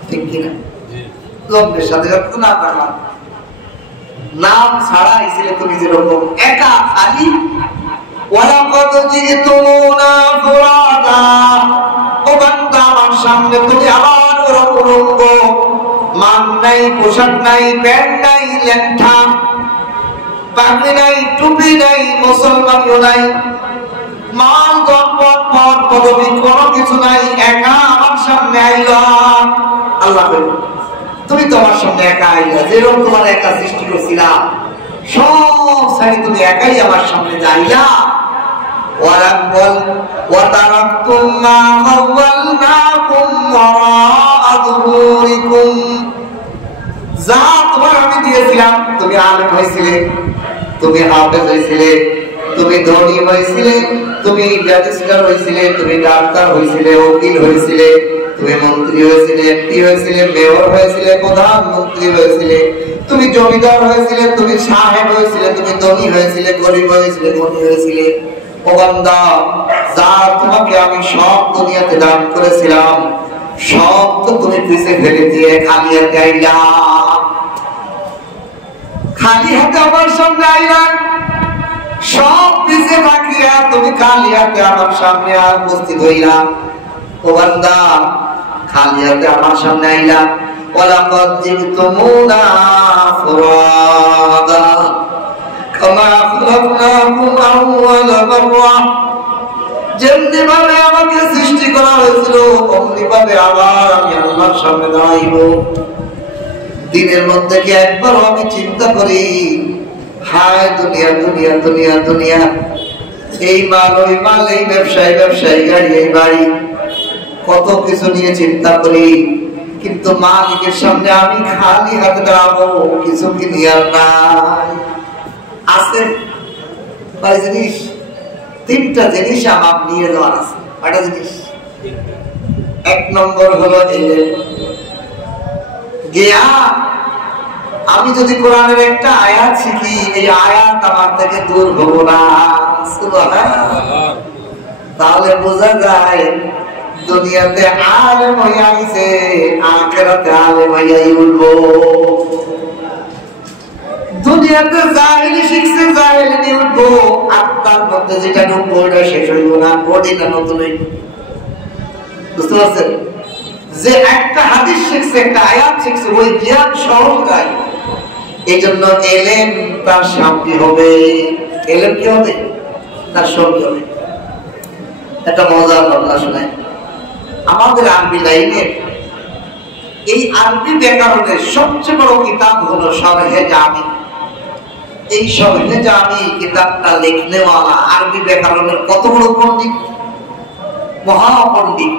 ঠিক কিনা? লম্বের সাথে সাথে না পারলাম, নাম ছাড়া আইছিলে তুমি যেরকম একা খালি। ওয়ালাকাদ জিতুমুনা ফুরাদা, ও বান্দা, আমার সামনে তুমি আবার ওরকম উলঙ্গ, মান নাই, পোশাক নাই, প্যান্ট নাই, লেংটা, পাগড়ি নাই, টুপি নাই, মুসলমানও নাই, মাল, সম্পদ, পদ, পদবি কোনো কিছু নাই, একা আমার সামনে আইলা। আল্লাহ বলেন, তুমি তোমার সামনে একা আইলা, যেরকম তোমার একা সৃষ্টি করছিলাম সব সারি তুমি একাই আমার সামনে যাইলা। ওয়ারাকবল ওয়াতারাকতুম মা খাওয়ালনাকুম ওয়ারাআ যুহুরিকুম, যা তোমার আমি দিয়েছিলাম, তুমি আলেম হয়েছিলে, তুমি হাফেজ হয়েছিলে, তুমি ধনী হয়েছিলে, তুমি ব্যারিস্টার হয়েছিলে, তুমি ডাক্তার হয়েছিলে, উকিল হয়েছিলে, তুমি মন্ত্রী হয়েছিলে, এমপি হয়েছিলে, মেয়র হয়েছিলে, প্রধানমন্ত্রী হয়েছিলে, তুমি জমিদার হয়েছিলে, তুমি সাহেব হয়েছিলে, তুমি ধনী হয়েছিলে, গরিব হয়েছিলে, ধনী হয়েছিলে। ও বান্দা, যা তোমাকে আমি সব দুনিয়াতে দান করেছিলাম সব তো তুমি পিছে ফেলে দিয়ে খালি হাতে আইলা, খালি হাতে আমার সামনে আইলা, সব পিছে রাখিয়া তুমি খালি হাতে আমার সামনে আর উপস্থিত হইলা। ও বান্দা, খালি হাতে আমার সামনে আইলা। ওয়ালাকাদ জিতুমুনা ফুরাদা কামা খালাকনাকুম আউওয়ালা মাররা, যেমনি ভাবে আমাকে সৃষ্টি করা হয়েছিল অমনি ভাবে আবার আমি আল্লাহর সামনে দাঁড়াইব। দিনের মধ্যে কি একবার আমি চিন্তা করি, হায় দুনিয়া দুনিয়া দুনিয়া দুনিয়া, এই মাল ওই মাল, এই ব্যবসায়ী ব্যবসায়ী, গাড়ি এই বাড়ি, কত কিছু নিয়ে চিন্তা করি, কিন্তু মালিকের সামনে আমি খালি হাতে দাঁড়াবো, কিছু কি নিয়ার নাই। আছে ভাই জিনিস, 3টা জিনিস আমার নিয়ে যাওয়ার আছে। 8টা জিনিস। 1 নম্বর হলো জ্ঞান। আমি যদি কোরআনের একটা আয়াত শিখি, এই আয়াত আমার থেকে দূর হবো না, তাহলে বোঝা যায় দুনিয়াতে আলেম হইয়া আইছে, আখিরাতে আলেম হইয়াই উঠবো। দুনিয়াতে জাহেলি শিখছে, জাহেলি নিয়ে উঠবো, আত্মার মধ্যে যেটা ঢুকবো ওটা শেষ হইব না, বডিটা নতুন হইব। বুঝতে পারছেন? যে একটা হাদিস শিখছে, একটা আয়াত শিখছে, ওই জ্ঞান সহজ নাই। এই জন্য এলেম তার সামনে হবে, এলেম কি হবে? তার সঙ্গে হবে। একটা মজার ঘটনা শোনায়। আমাদের আরবি লাইনে এই আরবি ব্যাকরণের সবচেয়ে বড় কিতাব হলো শরহে জামি। এই শরহে জামি কিতাবটা লিখনেওয়ালা আরবি ব্যাকরণের কত বড় পণ্ডিত, মহাপণ্ডিত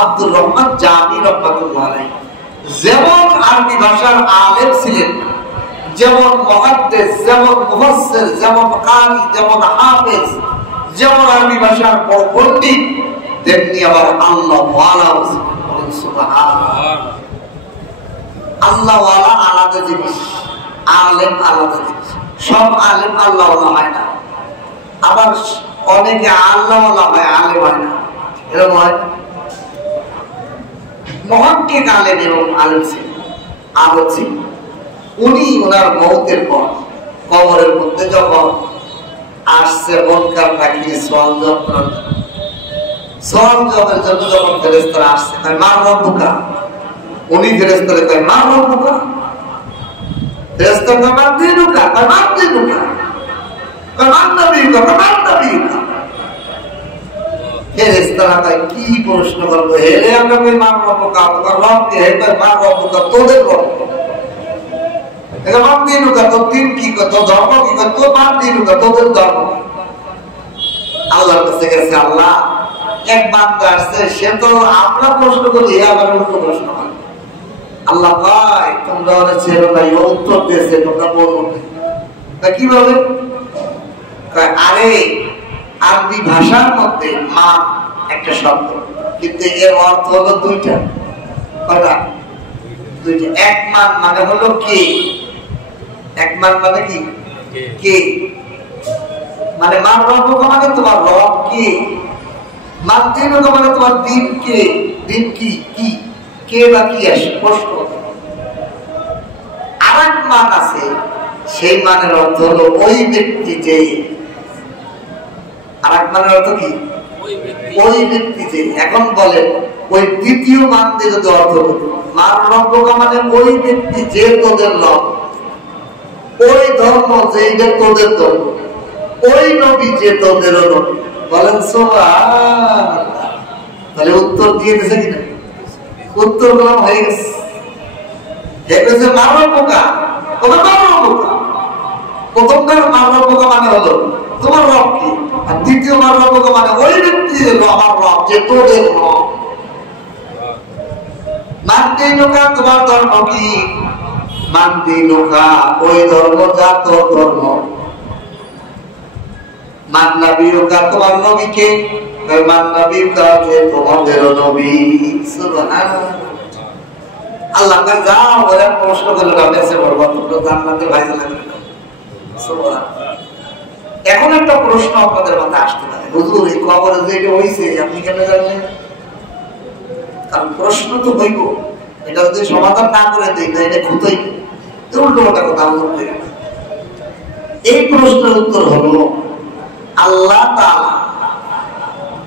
আব্দুর রহমান জামি রাহমাতুল্লাহ আলাইহি। যেমন আরবি ভাষার আলেম ছিলেন, যেমন মুহাদ্দিস, যেমন মুফাসসির, যেমন কারি, যেমন হাফেজ, যেমন আরবি ভাষার বড় পণ্ডিত, তেমনি আবার আল্লাহ ওয়ালাও ছিলেন। বলেন সুবহানাল্লাহ। আল্লাহ ওয়ালা আলাদা জিনিস, আলেম আলাদা জিনিস। সব আলেম আল্লাহ ওয়ালা হয় না, আবার অনেকে আল্লাহ ওয়ালা হয়, আলেম হয় না। এরকম হয় মহাক্কিক আলেম এবং আলেম ছিলেন, আরো ছিল। উনি ওনার মওতের পর কবরের মধ্যে যখন আসছে মুনকার নাকির সওয়াল জবাব করার জন্য, সওয়াল জবাবের জন্য যখন ফেরেশতারা আসছে, কয় মান রব্বুকা, উনি ফেরেশতারে কয় মান রব্বুকা, ফেরেশতা কয় মান দীনুকা, কয় মান দীনুকা, কয় মান নবিয়ুকা, কয় মান নবিয়ুকা। ফেরেশতারা কয় কি প্রশ্ন করব, হে রে আমরা কই মান রব্বুকা, তোমার রব কে? হে কয় মান রব্বুকা, তোদের রব। মান দীনুকা, তোর দিন কি, তোর ধর্ম কি, তোর মান দীনুকা, তোদের ধর্ম কি? আল্লাহর কাছে গেছে, আল্লাহ এক বান্দা আসছে, সে তো আমরা প্রশ্ন করি, হে আবার উল্টো প্রশ্ন করে। আল্লাহ ভাই তোমরা ওরা ছেড়ে নাই, উত্তর দিয়েছে, তোমরা বলবো কিভাবে? আরে আরবি ভাষার মধ্যে মান একটা শব্দ, কিন্তু এর অর্থ হলো দুইটা। কয়টা? দুইটা। এক মান মানে হলো কে, এক মান মানে কি, কে। মানে মান রব মানে তোমার রব কে, মান দিন মানে তোমার দিন কে, দিন কি, কি কে বা কি আসে প্রশ্ন। আর এক মান আছে, সেই মানের অর্থ হলো ওই ব্যক্তি যে, আর এক মানের অর্থ কি, ওই ব্যক্তি যে। এখন বলেন ওই দ্বিতীয় মান দিয়ে যদি অর্থ হতো, মান রব্বকা মানে ওই ব্যক্তি যে তোদের রব, ওই ধর্ম যে তোদের ধর্ম, ওই নবী যে তোদেরও নবী। বলেন সুবহানাল্লাহ। তাহলে উত্তর দিয়ে দিয়েছে কিনা? উত্তর গুলাম হয়ে গেছে। দেখেছে মানব পোকা, তবে মানব পোকা। প্রথমবার মানব পোকা মানে হলো তোমার রব কি, আর দ্বিতীয় মানব পোকা মানে ওই ব্যক্তি আমার রব যে তোদের রব। মানতে নোকা তোমার ধর্ম কি, মানতে নোকা ওই ধর্ম যা তোর ধর্ম। মান নবিয়ুকা তোমার নবীকে, মান নবিয়ুকা যে তোমাদেরও নবী। সুবহানাল্লাহ। আল্লাহ কা যাও ওরা প্রশ্ন করলো কাছে বলবো তোমরা জান্নাতে ভাইজা লাগবে। সুবহানাল্লাহ। এখন একটা প্রশ্ন আপনাদের মাথায় আসতে পারে, হুজুর এই কবরে যে এটা হইছে আপনি কেন জানেন? কারণ প্রশ্ন তো হইব, এটা যদি সমাধান না করে দেই না এটা খুঁতই উল্টো পাল্টা কথা বলতে। এই প্রশ্নের উত্তর হলো আল্লাহ তাআলা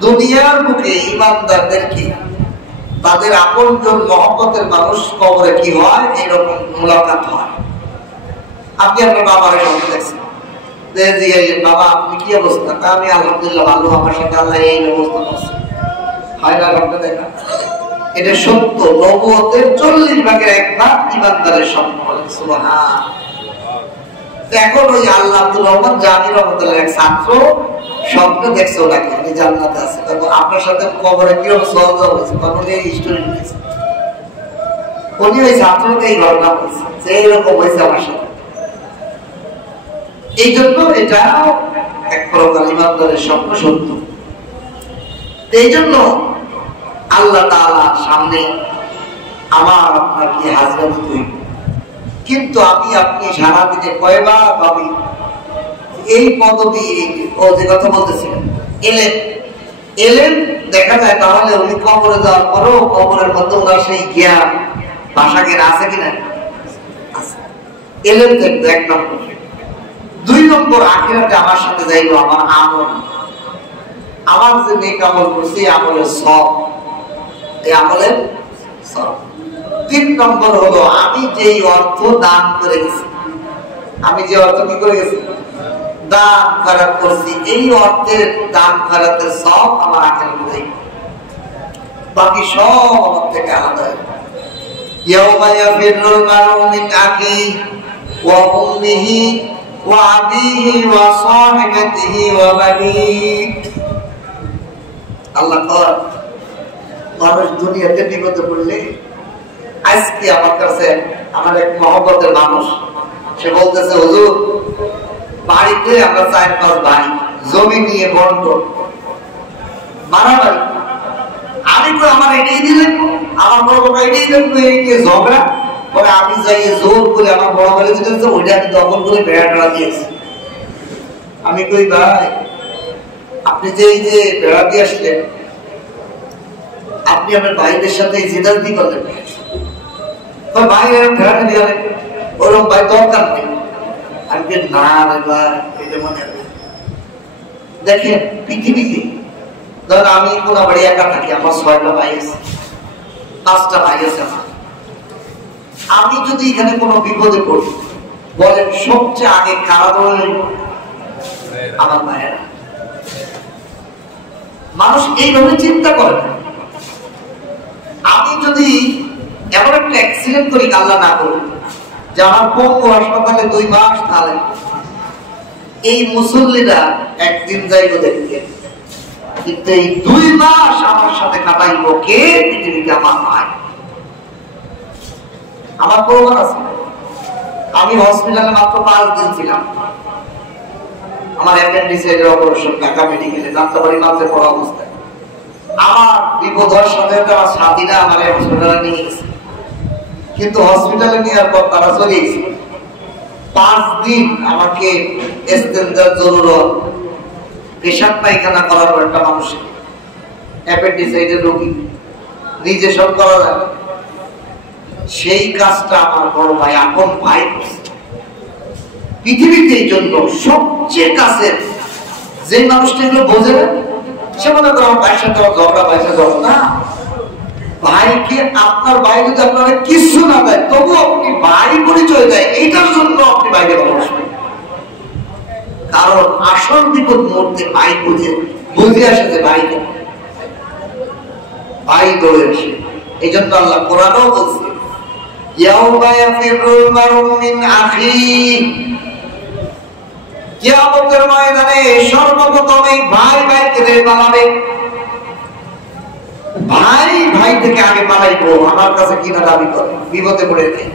দুনিয়ার বুকে ঈমানদারদেরকে তাদের আপনজন মহব্বতের মানুষ কবরে কি হয় এরকম মুলাকাত হয়। আপনি আপনার বাবার সঙ্গে দেখছেন, বাবা আপনি কি অবস্থা? আমি আলহামদুলিল্লাহ ভালো, আমার সাথে আল্লাহ এই ব্যবস্থা করছে। হয় না ঘটনা দেখা? এটা সত্য, নবুয়তের 40 ভাগের 1 ভাগ ঈমানদারের স্বপ্ন। বলেন সুবহানাল্লাহ। এখন ওই আল্লাহ আব্দুর রহমান জামি রহমাতুল্লাহ এক ছাত্র স্বপ্ন দেখছে ওনাকে উনি জান্নাতে আছে, আপনার সাথে কবরে কিরকম সহজ হয়েছে তখন এই স্টোরি লিখেছে। উনি ওই ছাত্রকে এই ঘটনা বলছে যে এইরকম হয়েছে আমার সাথে। এই জন্য এটা এক প্রকার ঈমানদারের স্বপ্ন সত্য। এই জন্য আল্লাহ তাআলার সামনে আমার আপনার কি হাজিরা দিতে হইব। কিন্তু আমি আপনি সারাদিনে কয়বার ভাবি এই পদবী, ও যে কথা বলতেছিলেন এলেন এলেন দেখা যায়, তাহলে উনি কবরে যাওয়ার পরও কবরের মধ্যে ওনার সেই জ্ঞান ভাষা জ্ঞান আছে কিনা? এলেন দেখবো 1 নম্বর। 2 নম্বর আখিরাতে আমার সাথে যাইব আমার আমল, আমার যে নেক আমল করছি আমলের সব, এই আমলের সব। 3 নম্বর হলো আমি যেই অর্থ দান করে গেছি, আমি যে অর্থ কি করে গেছি দান খয়রাত করছি, এই অর্থের দান খয়রাতের সব আমার আখিরাতে যাইব, বাকি সব আমার থেকে আলাদা। ইয়াউমা ইয়াফিরুল মারউ মিন আখিহি ওয়া উম্মিহি ওয়া আবিহি ওয়া সাহিবাতিহি ওয়া বানিহি। আল্লাহ কয় মানুষ দুনিয়াতে বিপদে পড়লে, আজকে আমার কাছে আমার এক মহব্বতের মানুষ, সে বলতেছে হুজুর বাড়িতে আমরা 4-5 ভাই, জমি নিয়ে বন্টন, মারামারি। আমি তো আমার এটাই দিলেন, আমার বড় বড় এটাই দিলেন, ঝগড়া পরে আমি যাই জোর করে আমার বড় বড় দিতে, ওইটা আমি দখল করে বেড়া দিয়েছি। আমি কই ভাই আপনি যে এই যে বেড়া দিয়ে আসলেন, আপনি আপনার ভাইদের সাথে জেদারদি করলেন, ভাই এরকম ভেড়াটা দিয়ে ওরকম ভাই দরকার নেই। আমি না রে ভাই, এটা মনে হয় দেখেন পৃথিবীতে ধর আমি কোনো বাড়ি একা থাকি, আমার 6টা ভাই আছে, 5টা ভাই আছে আমার। আমি যদি এখানে কোনো বিপদে পড়ি, বলেন সবচেয়ে আগে কারা ধরে? আমার ভাইয়েরা। মানুষ এইভাবে চিন্তা করে না। আমি যদি এমন একটা অ্যাক্সিডেন্ট করি, আল্লাহ না করুন, যে আমার পঙ্গু হাসপাতালে 2 মাস, তাহলে এই মুসল্লিরা একদিন যাইব দেখতে, কিন্তু এই 2 মাস আমার সাথে কাটাইব কে? পৃথিবীতে আমার ভাই। আমার প্রমাণ আছে, আমি হসপিটালে মাত্র 5 দিন ছিলাম। আমার অ্যাপেন্ডিসাইটিস অপারেশন, ঢাকা মেডিকেলে, যাত্রাবাড়ি মাত্র পড়া অবস্থায়। আমার বিপদ হওয়ার সাথে আমার সাথীরা আমার হসপিটালে নিয়ে গেছে, কিন্তু হসপিটালে নেওয়ার পর তারা চলে গেছে। 5 দিন আমাকে ইস্তেনজার জরুরত, পেশাব পায়খানা করার পর একটা মানুষের অ্যাপেন্ডিসাইটিস রোগী নিজে সব করা যায়, সেই কাজটা আমার বড় ভাই, আপন ভাই পৃথিবীতে। এই জন্য সবচেয়ে কাছের যে মানুষটা এগুলো বোঝে না, সে মনে করো আমার ভাইয়ের সাথে ঝগড়া, ভাইয়ের ঝগড়া না। ভাইকে আপনার ভাই যদি আপনারা কিছু না দেয়, তবু আপনি ভাই পরিচয় দেয়, এইটার জন্য আপনি ভাইকে ভালোবাসবেন। কারণ আসল বিপদ মুহূর্তে ভাই বুঝে আসে যে ভাইকে ভাই দৌড়ে আসে। এই জন্য আল্লাহ কোরআনও বলছে ইয়াউমা ইয়াফিরুল মারউ মিন আখিহি, কিয়ামতের ময়দানে সর্বপ্রথম এই ভাই ভাইকে পালাবে। ভাই ভাই থেকে আগে পালাইবো, আমার কাছে কিনা দাবি করে, বিপদে পড়ে নেই।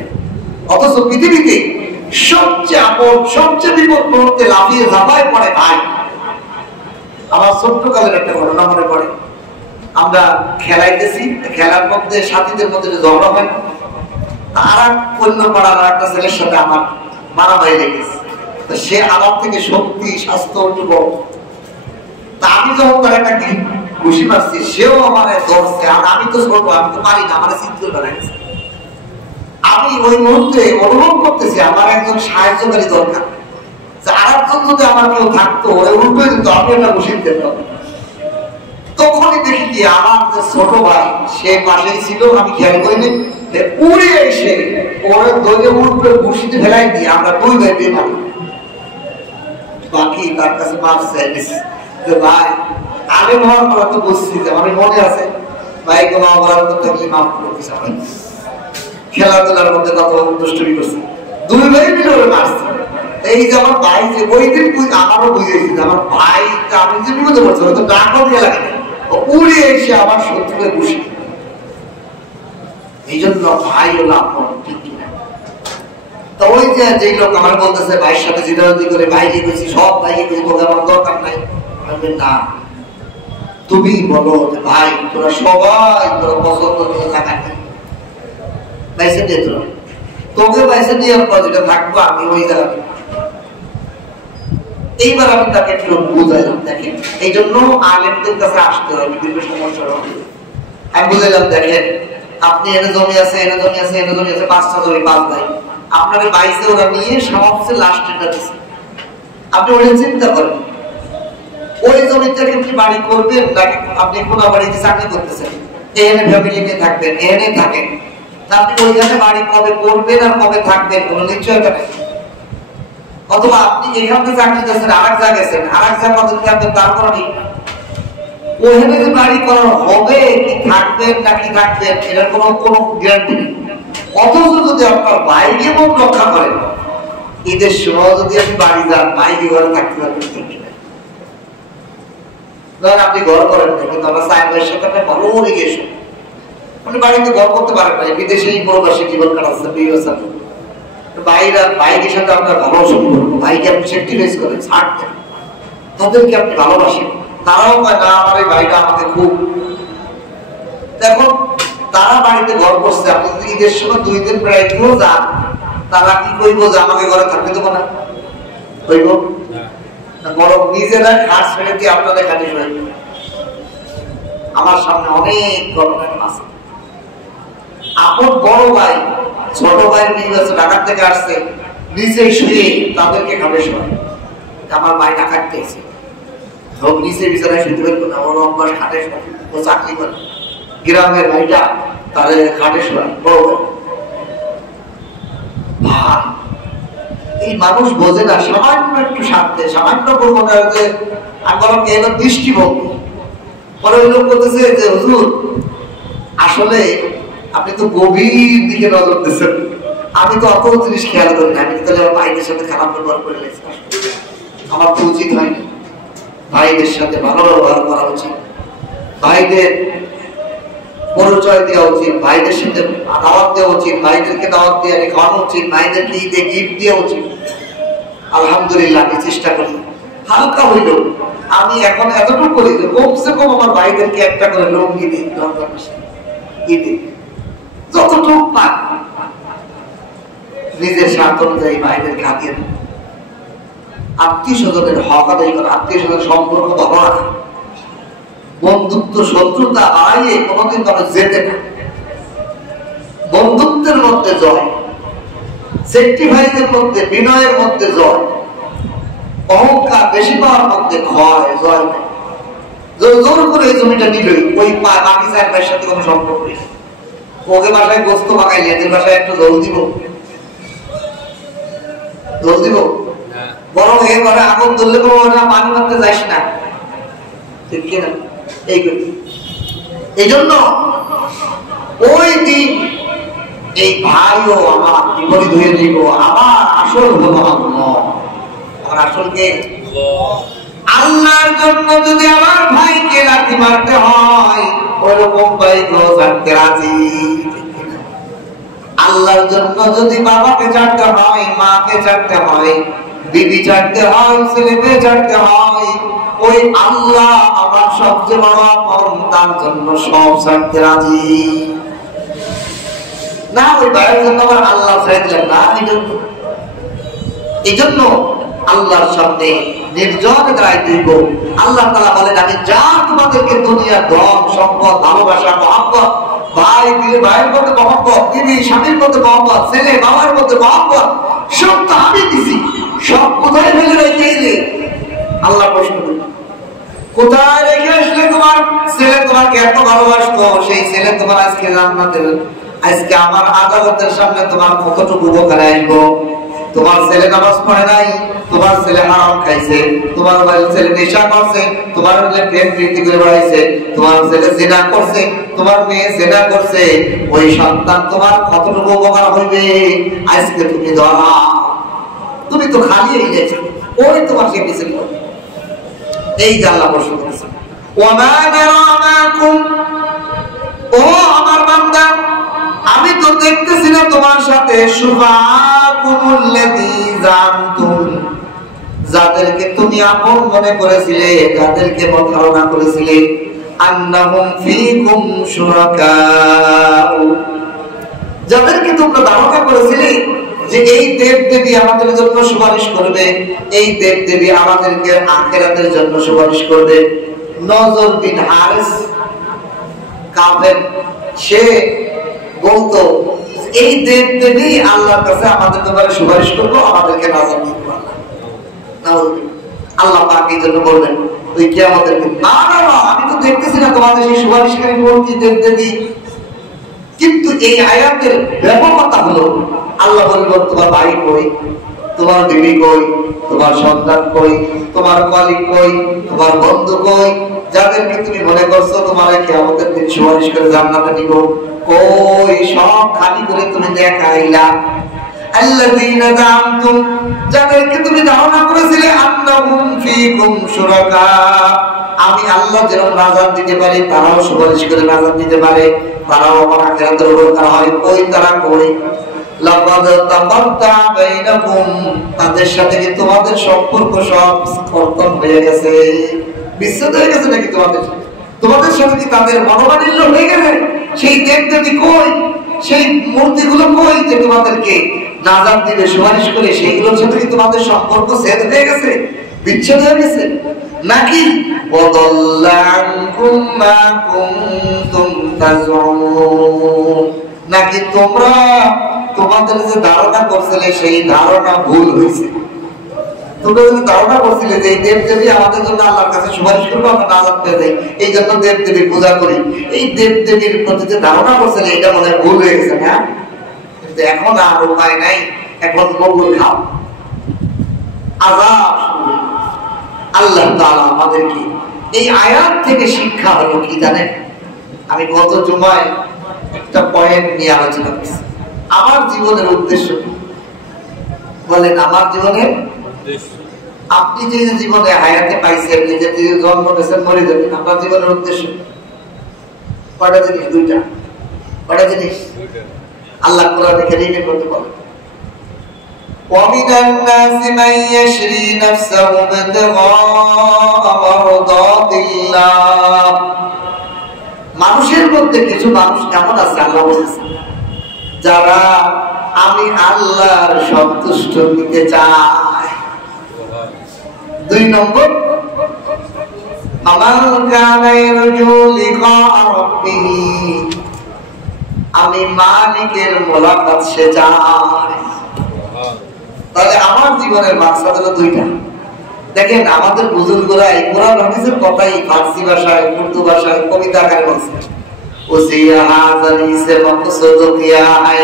অথচ পৃথিবীতে সবচেয়ে আপন, সবচেয়ে বিপদ মুহূর্তে লাফিয়ে ঝাঁপায় পড়ে ভাই। আমার ছোট্টকালের একটা ঘটনা মনে পড়ে। আমরা খেলাইতেছি, খেলার মধ্যে সাথীদের মধ্যে ঝগড়া হয়, আর এক অন্য পাড়ার একটা ছেলের সাথে আমার মারামারি লেগেছে। সে আমার থেকে শক্তি, স্বাস্থ্য একটু বড়। তা আমি যখন তার একটা ঘুষি মারছি, সেও আমার ধরছে, আর আমি তো ছোট, আমি তো পারি না, আমার চিন্তা বানাইছে। আমি ওই মুহূর্তে অনুভব করতেছি আমার একজন সাহায্যকারী দরকার, আর একজন যদি আমার কেউ থাকতো, উল্টো দিত, আমি একটা ঘুষি দিতে পারতাম। তখনই দেখি কি আমার যে ছোট ভাই, সে পাশেই ছিল, আমি খেয়াল করিনি, উড়ে এসে ওরে দইলে উঠবে ঘুষিতে ফেলাই দিয়ে আমরা 2 ভাই বেমার। বাকি তার কাছে মাফ চাইছি যে ভাই আগে হওয়ার পর তো বুঝছি যে আমার মনে আছে ভাই কোনো অপরাধ থাকলে মাফ করতে চাই। খেলাধুলার মধ্যে কত দুষ্টুমি করছে, 2 ভাই মিলে ওরে মারছে। এই যে আমার ভাই যে ওই দিন আমারও বুঝেছি যে আমার ভাই, আমি যে বিপদে পড়ছে, হয়তো ডাকও দিয়ে লাগে না, উড়ে এসে আমার শত্রুকে ঘুষি। এই জন্য ভাই হলো আপন, ঠিক কিনা? তো ওই যে লোক আমার বলতেছে ভাইয়ের সাথে জিদারদি করে ভাইকে গেছি, সব ভাইকে গেছি, তোকে আমার দরকার নাই। না, তুমি বলো যে ভাই তোরা সবাই তোরা পছন্দ করে থাকা বাইসে দিয়ে তোরা, তোকে বাইসে দিয়ে যেটা থাকবো আমি ওই জায়গাতে। এইবার আমি তাকে একটু বুঝাইলাম, দেখেন এই জন্য আলেমদের কাছে আসতে হয় বিভিন্ন সমস্যার। আমি বুঝাইলাম দেখেন আপনি এনে জমি আছে, এনে জমি আছে, এনে জমি আছে, 5টা জমি 5 ভাই, আপনার বাইসে ওরা নিয়ে সবচেয়ে লাস্টেরটা দিচ্ছে। আপনি ওটা চিন্তা করেন, ওই জমিতে আপনি বাড়ি করবেন নাকি আপনি কোন বাড়িতে চাকরি করতেছেন, এখানে ফ্যামিলি নিয়ে থাকবেন, এখানে থাকেন, আপনি ওইখানে বাড়ি কবে করবেন আর কবে থাকবেন কোনো নিশ্চয়তা নেই। অথবা আপনি এখান থেকে চাকরি করছেন, আর এক জায়গায় গেছেন, আর এক জায়গায় মধ্যে থাকবেন, তারপর ঠিক ওইখানে যে বাড়ি করার হবে কি থাকবেন নাকি থাকবেন, এটার কোনো গ্যারান্টি নেই। অথচ যদি আপনার ভাইকে মন রক্ষা করেন, ঈদের সময় যদি আপনি বাড়ি যান, ভাইকে ঘরে থাকতে পারবেন। ধরেন আপনি ঘর করেন না, কিন্তু আমরা সাহেব ভাইয়ের সাথে আপনি ভালো রিলেশন, আপনি বাড়িতে ঘর করতে পারেন না, বিদেশেই প্রবাসী জীবন কাটাচ্ছেন বিবেচনা, ভাইয়ের সাথে আপনার ভালো সম্পর্ক, ভাইকে আপনি স্যাক্রিফাইস করেন, ছাড় দেন, তাদেরকে আপনি ভালোবাসেন, তারাও কয় না আমার এই ভাইটা আমাকে খুব। দেখুন তারা বাড়িতে ঘর করছে, আপনি যদি ঈদের সময় 2 দিন প্রায় কেউ যান, তারা কি কইব যে আমাকে ঘরে থাকতে দেবো না? কইব বরং নিজেরা খাট ছেড়ে দিয়ে আপনাদের খাটে শুয়ে। আমার সামনে অনেক ঘটনা আছে। আপন বড় ভাই ছোট ভাই নির্বাচন ঢাকা থেকে আসছে, নিচে শুয়ে তাদেরকে খাবে শোয়। আমার ভাই ঢাকা খেয়েছে, হোক নিচে বিছানায় শুতে পারবো না, ওর অভ্যাস খাটে শোয়, ও চাকরি করে। গ্রামের ভাইটা তাদের খাটে শোয়, বড় ভাই। এই মানুষ বোঝে না, সামান্য একটু স্বার্থে, সামান্য প্রবণতাতে আমি এলো দৃষ্টিভঙ্গি। পরে ওই লোক বলতেছে যে হুজুর আসলে আপনি তো গভীর দিকে নজর দিচ্ছেন, আমি তো অত জিনিস খেয়াল করি না, আমি তাহলে আমার ভাইদের সাথে খারাপ ব্যবহার করে লেছি, আমার তো উচিত হয়নি। ভাইদের সাথে ভালো ব্যবহার করা উচিত, ভাইদের পরিচয় দেওয়া উচিত, ভাইদের সাথে দাওয়াত দেওয়া উচিত, ভাইদেরকে দাওয়াত দিয়ে খাওয়ানো উচিত, ভাইদেরকে ঈদে গিফট দেওয়া উচিত। আলহামদুলিল্লাহ আমি চেষ্টা করি, হালকা হইল আমি এখন এতটুকু করি যে কমসে কম আমার ভাইদেরকে একটা করে লুঙ্গি দিই, ঈদে যতটুকু পাই নিজের স্বার্থ অনুযায়ী ভাইদেরকে হাতিয়ে দেয়। আত্মীয় স্বজনের হক আদায় করা, আত্মীয় স্বজনের সম্পর্ক ভালো রাখা, বন্ধুত্ব শত্রুতা আড়াইয়ে কোনোদিন মানুষ যেতে না। বন্ধুত্বের মধ্যে জয়, সেক্রিফাইসের মধ্যে, বিনয়ের মধ্যে জয়, অহংকার বেশি পাওয়ার মধ্যে ক্ষয়, জয় নেই। জোর করে এই জমিটা নিলই, ওই বাকি সাহেব ভাইয়ের সাথে কোনো সম্পর্ক নেই। ওকে বাসায় গোস্ত পাকাইলে এদের বাসায় একটু জল দিব, জল দিব, বরং এবারে আগুন ধরলে পানি মারতে যাইস না, ঠিক কিনা? এই জন্য ওই দিন এই ভাইও আমার বিপরীত হয়ে দিব, আমার আসল হলো আল্লাহ, আমার আসলকে আল্লাহর জন্য যদি আমার ভাইকে লাথি মারতে হয়, ওইরকম ভাই ছাড়তে রাজি। আল্লাহর জন্য যদি বাবাকে ছাড়তে হয়, মাকে ছাড়তে হয়, বিবি ছাড়তে হয়, ছেলে মেয়ে ছাড়তে হয়, ওই আল্লাহ আমার সবচেয়ে বড় আপন, তার জন্য সব ছাড়তে রাজি না। ওই ভাইয়ের জন্য আমার আল্লাহ ছেড়ে দিলেন না। এই জন্য আল্লাহর সামনে নির্জনে দাঁড়াই দিব। আল্লাহ তাআলা বলেন আমি যা তোমাদেরকে দুনিয়ার ধন সম্পদ ভালোবাসা মহব্বত, ভাই দিলে ভাইয়ের মধ্যে মহব্বত, বিবি স্বামীর মধ্যে মহব্বত, ছেলে বাবার মধ্যে মহব্বত, সব তো আমি দিছি, সব কোথায় ফেলে রেখে এলে? আল্লাহ প্রশ্ন করলেন কোথায় রেখে আসলে তোমার ছেলে তোমাকে এত ভালোবাসতো, সেই ছেলে তোমার আজকে জান্নাতের, আজকে আমার আদালতের সামনে তোমার কতটুকু উপকারে আসবো? তোমার ছেলে নামাজ পড়ে নাই, তোমার ছেলে হারাম খাইছে, তোমার ছেলে নেশা করছে, তোমার প্রেম প্রীতি করে বেড়াইছে, তোমার ছেলে জিনা করছে, তোমার মেয়ে জিনা করছে, ওই সন্তান তোমার কতটুকু উপকার হইবে? আজকে তুমি ধরা, তুমি তো খালি হয়ে গেছো, ওই তোমার সে কিছু করবে। এই যে আল্লাহ প্রশ্ন করেছে ওয়ামা নারা মাকুম, ও আমার বান্দা আমি তো দেখতেছি না তোমার সাথে শুফাকুমুল্লাযী জানতুম, যাদেরকে তুমি আপন মনে করেছিলে, যাদেরকে প্রতারণা করেছিলে, আন্নাহুম ফীকুম শুরাকাউ, যাদেরকে তোমরা ধারণা করেছিলে যে এই দেব দেবী আমাদের জন্য সুপারিশ করবে, এই দেব দেবী আমাদেরকে আখিরাতের জন্য সুপারিশ করবে। নজর বিন হারিস কাফের, সে বলতো এই দেব দেবী আল্লাহর কাছে আমাদের ব্যাপারে সুপারিশ করবো, আমাদেরকে নাজাত দিতে পারবে না। আল্লাহ পাক এই জন্য বললেন তুই কি আমাদেরকে না না, আমি তো দেখতেছি না তোমাদের সেই সুপারিশকারী মূর্তি দেব দেবী। কিন্তু এই আয়াতের ব্যাপকতা হলো আল্লাহ বলবেন তোমার ভাই কই, তোমার বিবি কই, তোমার সন্তান কই, তোমার মালিক কই, তোমার বন্ধু কই, যাদেরকে তুমি মনে করছো তোমার কিয়ামতের দিন সুপারিশ করে জান্নাতে নিব, কই? সব খালি করে তুমি দেখাইলা। আল্লাযীনা যাআমতুম, যাদেরকে তুমি ধারণা করেছিলে আন্নাহুম ফীকুম শুরাকা, আমি আল্লাহ যেরকম নাজাত দিতে পারি তারাও সুপারিশ করে নাজাত দিতে পারে, তারাও আমার আখিরাতের উপর তারা হয়, কই? তারা কই? লাকাদ তাকাত্তা বাইনাকুম, তাদের সাথে কি তোমাদের সম্পর্ক সব খতম হয়ে গেছে, বিচ্ছেদ হয়ে গেছে নাকি? তোমাদের সাথে কি তাদের মনোমালিন্য হয়ে গেছে? সেই দেবদেবী কই, সেই মূর্তিগুলো কই যে তোমাদেরকে নাজাত দিবে সুপারিশ করে, সেইগুলোর সাথে কি তোমাদের সম্পর্ক ছেদ হয়ে গেছে, বিচ্ছেদ হয়ে গেছে নাকি? ওয়াদাল্লা আনকুম মা কুনতুম তাজউন, নাকি তোমরা তোমাদের যে ধারণা করছিলে সেই ধারণা ভুল হয়েছে? তোমরা যদি ধারণা করছিলে যে এই দেবদেবী আমাদের জন্য আল্লাহর কাছে সুপারিশ করবো, আমরা নাজাত পেয়ে যাই, এই জন্য দেবদেবীর পূজা করি, এই দেবদেবীর প্রতি যে ধারণা করছিলে এটা মনে হয় ভুল হয়ে গেছে না? কিন্তু এখন আর উপায় নাই, এখন মঙ্গল খাও, আযাব। আল্লাহ তাআলা আমাদেরকে এই আয়াত থেকে শিক্ষা হলো কি জানেন? আমি গত জুমায় একটা পয়েন্ট নিয়ে আলোচনা করছি, আমার জীবনের উদ্দেশ্য কি? বলেন, আমার জীবনের আপনি যে জীবনে হায়াতে পাইছেন, নিজে জন্ম পেয়েছেন, মরে যাবেন, আপনার জীবনের উদ্দেশ্য কয়টা জিনিস? দুইটা। কয়টা জিনিস? আল্লাহ কোরআনে কারীমে বলতে বলেন, وَمِنَ النَّاسِ مَن يَشْرِي نَفْسَهُ ابْتِغَاءَ مَرْضَاتِ اللَّهِ, মানুষের মধ্যে কিছু মানুষ কেমন আছে আল্লাহ বলেছেন, যারা আমি আল্লাহর সন্তুষ্ট নিতে চায়। দুই নম্বর, আমান কানা ইয়ারজু লিকাআ রাব্বিহি, আমি মালিকের মোলাকাত সে চায়। তাহলে আমার জীবনের মাকসাদ হলো দুইটা। দেখেন, আমাদের বুজুর্গরা এই কোরআন হাদিসের কথাই ফার্সি ভাষায়, উর্দু ভাষায় কবিতা আকারে বলছে, ওসিয়া হাযালি সে মাকসুদ কিয়া है,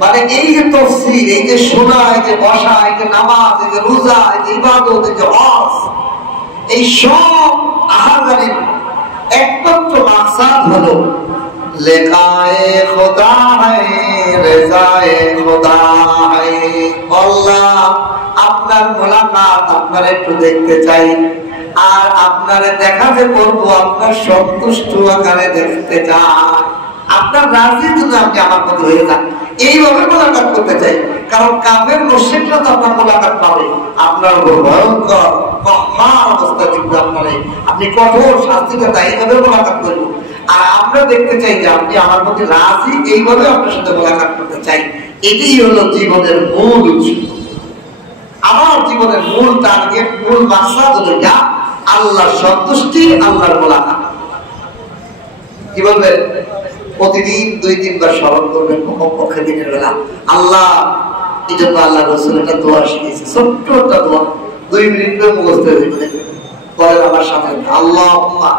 মানে এই যে তাফসীর, এই যে শোনা, এই যে বসা, এই যে নামাজ, এই যে রোজা, এই যে ইবাদত, এই যে হজ, এই সব আহাজারির একমাত্র মাকসাদ হলো লেকায়ে খোদা है, রেজায়ে খোদা है। আল্লাহ আপনার মোলাকাত, আপনার একটু দেখতে চাই, আর আপনারে দেখাতে করবো আপনার সন্তুষ্ট আকারে দেখতে চাই, আপনার রাজি যদি আপনি আমার মতো হয়ে যান, এইভাবে মোলাকাত করতে চাই। কারণ কাফের মুশরিকরা তো আপনার মোলাকাত পাবে, আপনার উপর ভয়ঙ্কর কঠোর অবস্থা দিবে, আপনারে আপনি কঠোর শাস্তিতে তাই এইভাবে মোলাকাত করবো। আর আমরা দেখতে চাই যে আপনি আমার প্রতি রাজি, এইভাবে আপনার সাথে মোলাকাত করতে চাই। এটাই হলো জীবনের মূল উৎস। আমার জীবনের মূল টার্গেট, মূল মাকসাদ হলো এটা, আল্লাহর সন্তুষ্টি, আল্লাহর মোলাকাত। কি বলবেন? প্রতিদিন 2-3 বার স্মরণ করবেন কমপক্ষে দিনের বেলা। আল্লাহ, এই জন্য আল্লাহ রাসূল একটা দোয়া শিখিয়েছে, ছোট্ট একটা দোয়া, 2 মিনিট করে মুখস্থ হয়ে যাবে। বলেন আমার সাথে, আল্লাহুম্মা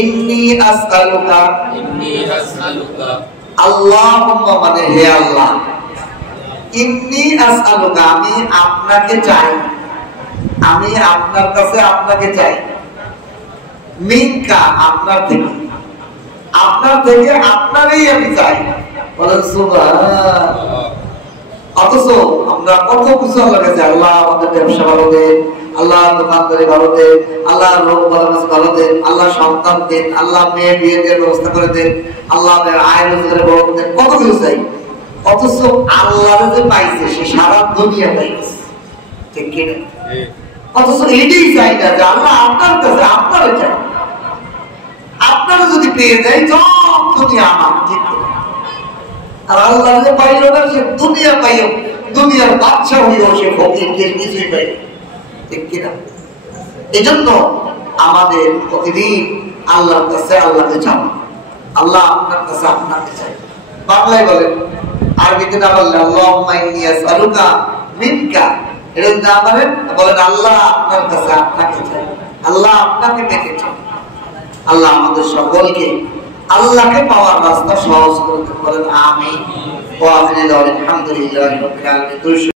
ইন্নী আসআলুকা, আল্লাহুম্মা মানে হে আল্লাহ, ইন্নী আসআলুকা আমি আপনাকে চাই, আমি আপনার কাছে আপনাকে চাই, মিনকা আপনার থেকে, আপনার থেকে আপনারই আমি চাই। বলেন সুবহানাল্লাহ। অথচ আমরা কত কিছু আল্লাহর কাছে, আল্লাহ আমাদের ব্যবসা ভালো দেন, আল্লাহ দোকানদারি ভালো দেন, আল্লাহ রোগ বালামাস ভালো দেন, আল্লাহ সন্তান দেন, আল্লাহ মেয়ে বিয়ে দেওয়ার ব্যবস্থা করে দেন, আল্লাহ আয় রোজগারে বড় দেন, কত কিছু চাই। অথচ আল্লাহর যে পাইছে সে সারা দুনিয়া পাইছে, ঠিক কিনা? অথচ এটাই চাই না যে আল্লাহ আপনার কাছে আপনারে চাই, আপনারা যদি পেয়ে যায় সব দুনিয়া আমার, ঠিক কিনা? আর আল্লাহ যে পাইল না, সে দুনিয়া পাইও, দুনিয়ার বাদশা হইও সে ফকির, কিছুই পাই, ঠিক কিনা? এই জন্য আমাদের প্রতিদিন আল্লাহর কাছে আল্লাহকে চাও, আল্লাহ আপনার কাছে আপনাকে চাই। বাংলায় বলেন, আরবিতে না বললে আল্লাহুম্মা ইন্নী আসআলুকা মিনকা, এটা না বলেন আল্লাহ আপনার কাছে আপনাকে চাই, আল্লাহ আপনাকে পেতে চাই। আল্লাহ আমাদের সকলকে আল্লাহকে পাওয়ার রাস্তা সহজ করে দেন, বলেন আমিন। ওয়া আখিরু দাওয়ানা আলহামদুলিল্লাহি রাব্বিল আলামিন।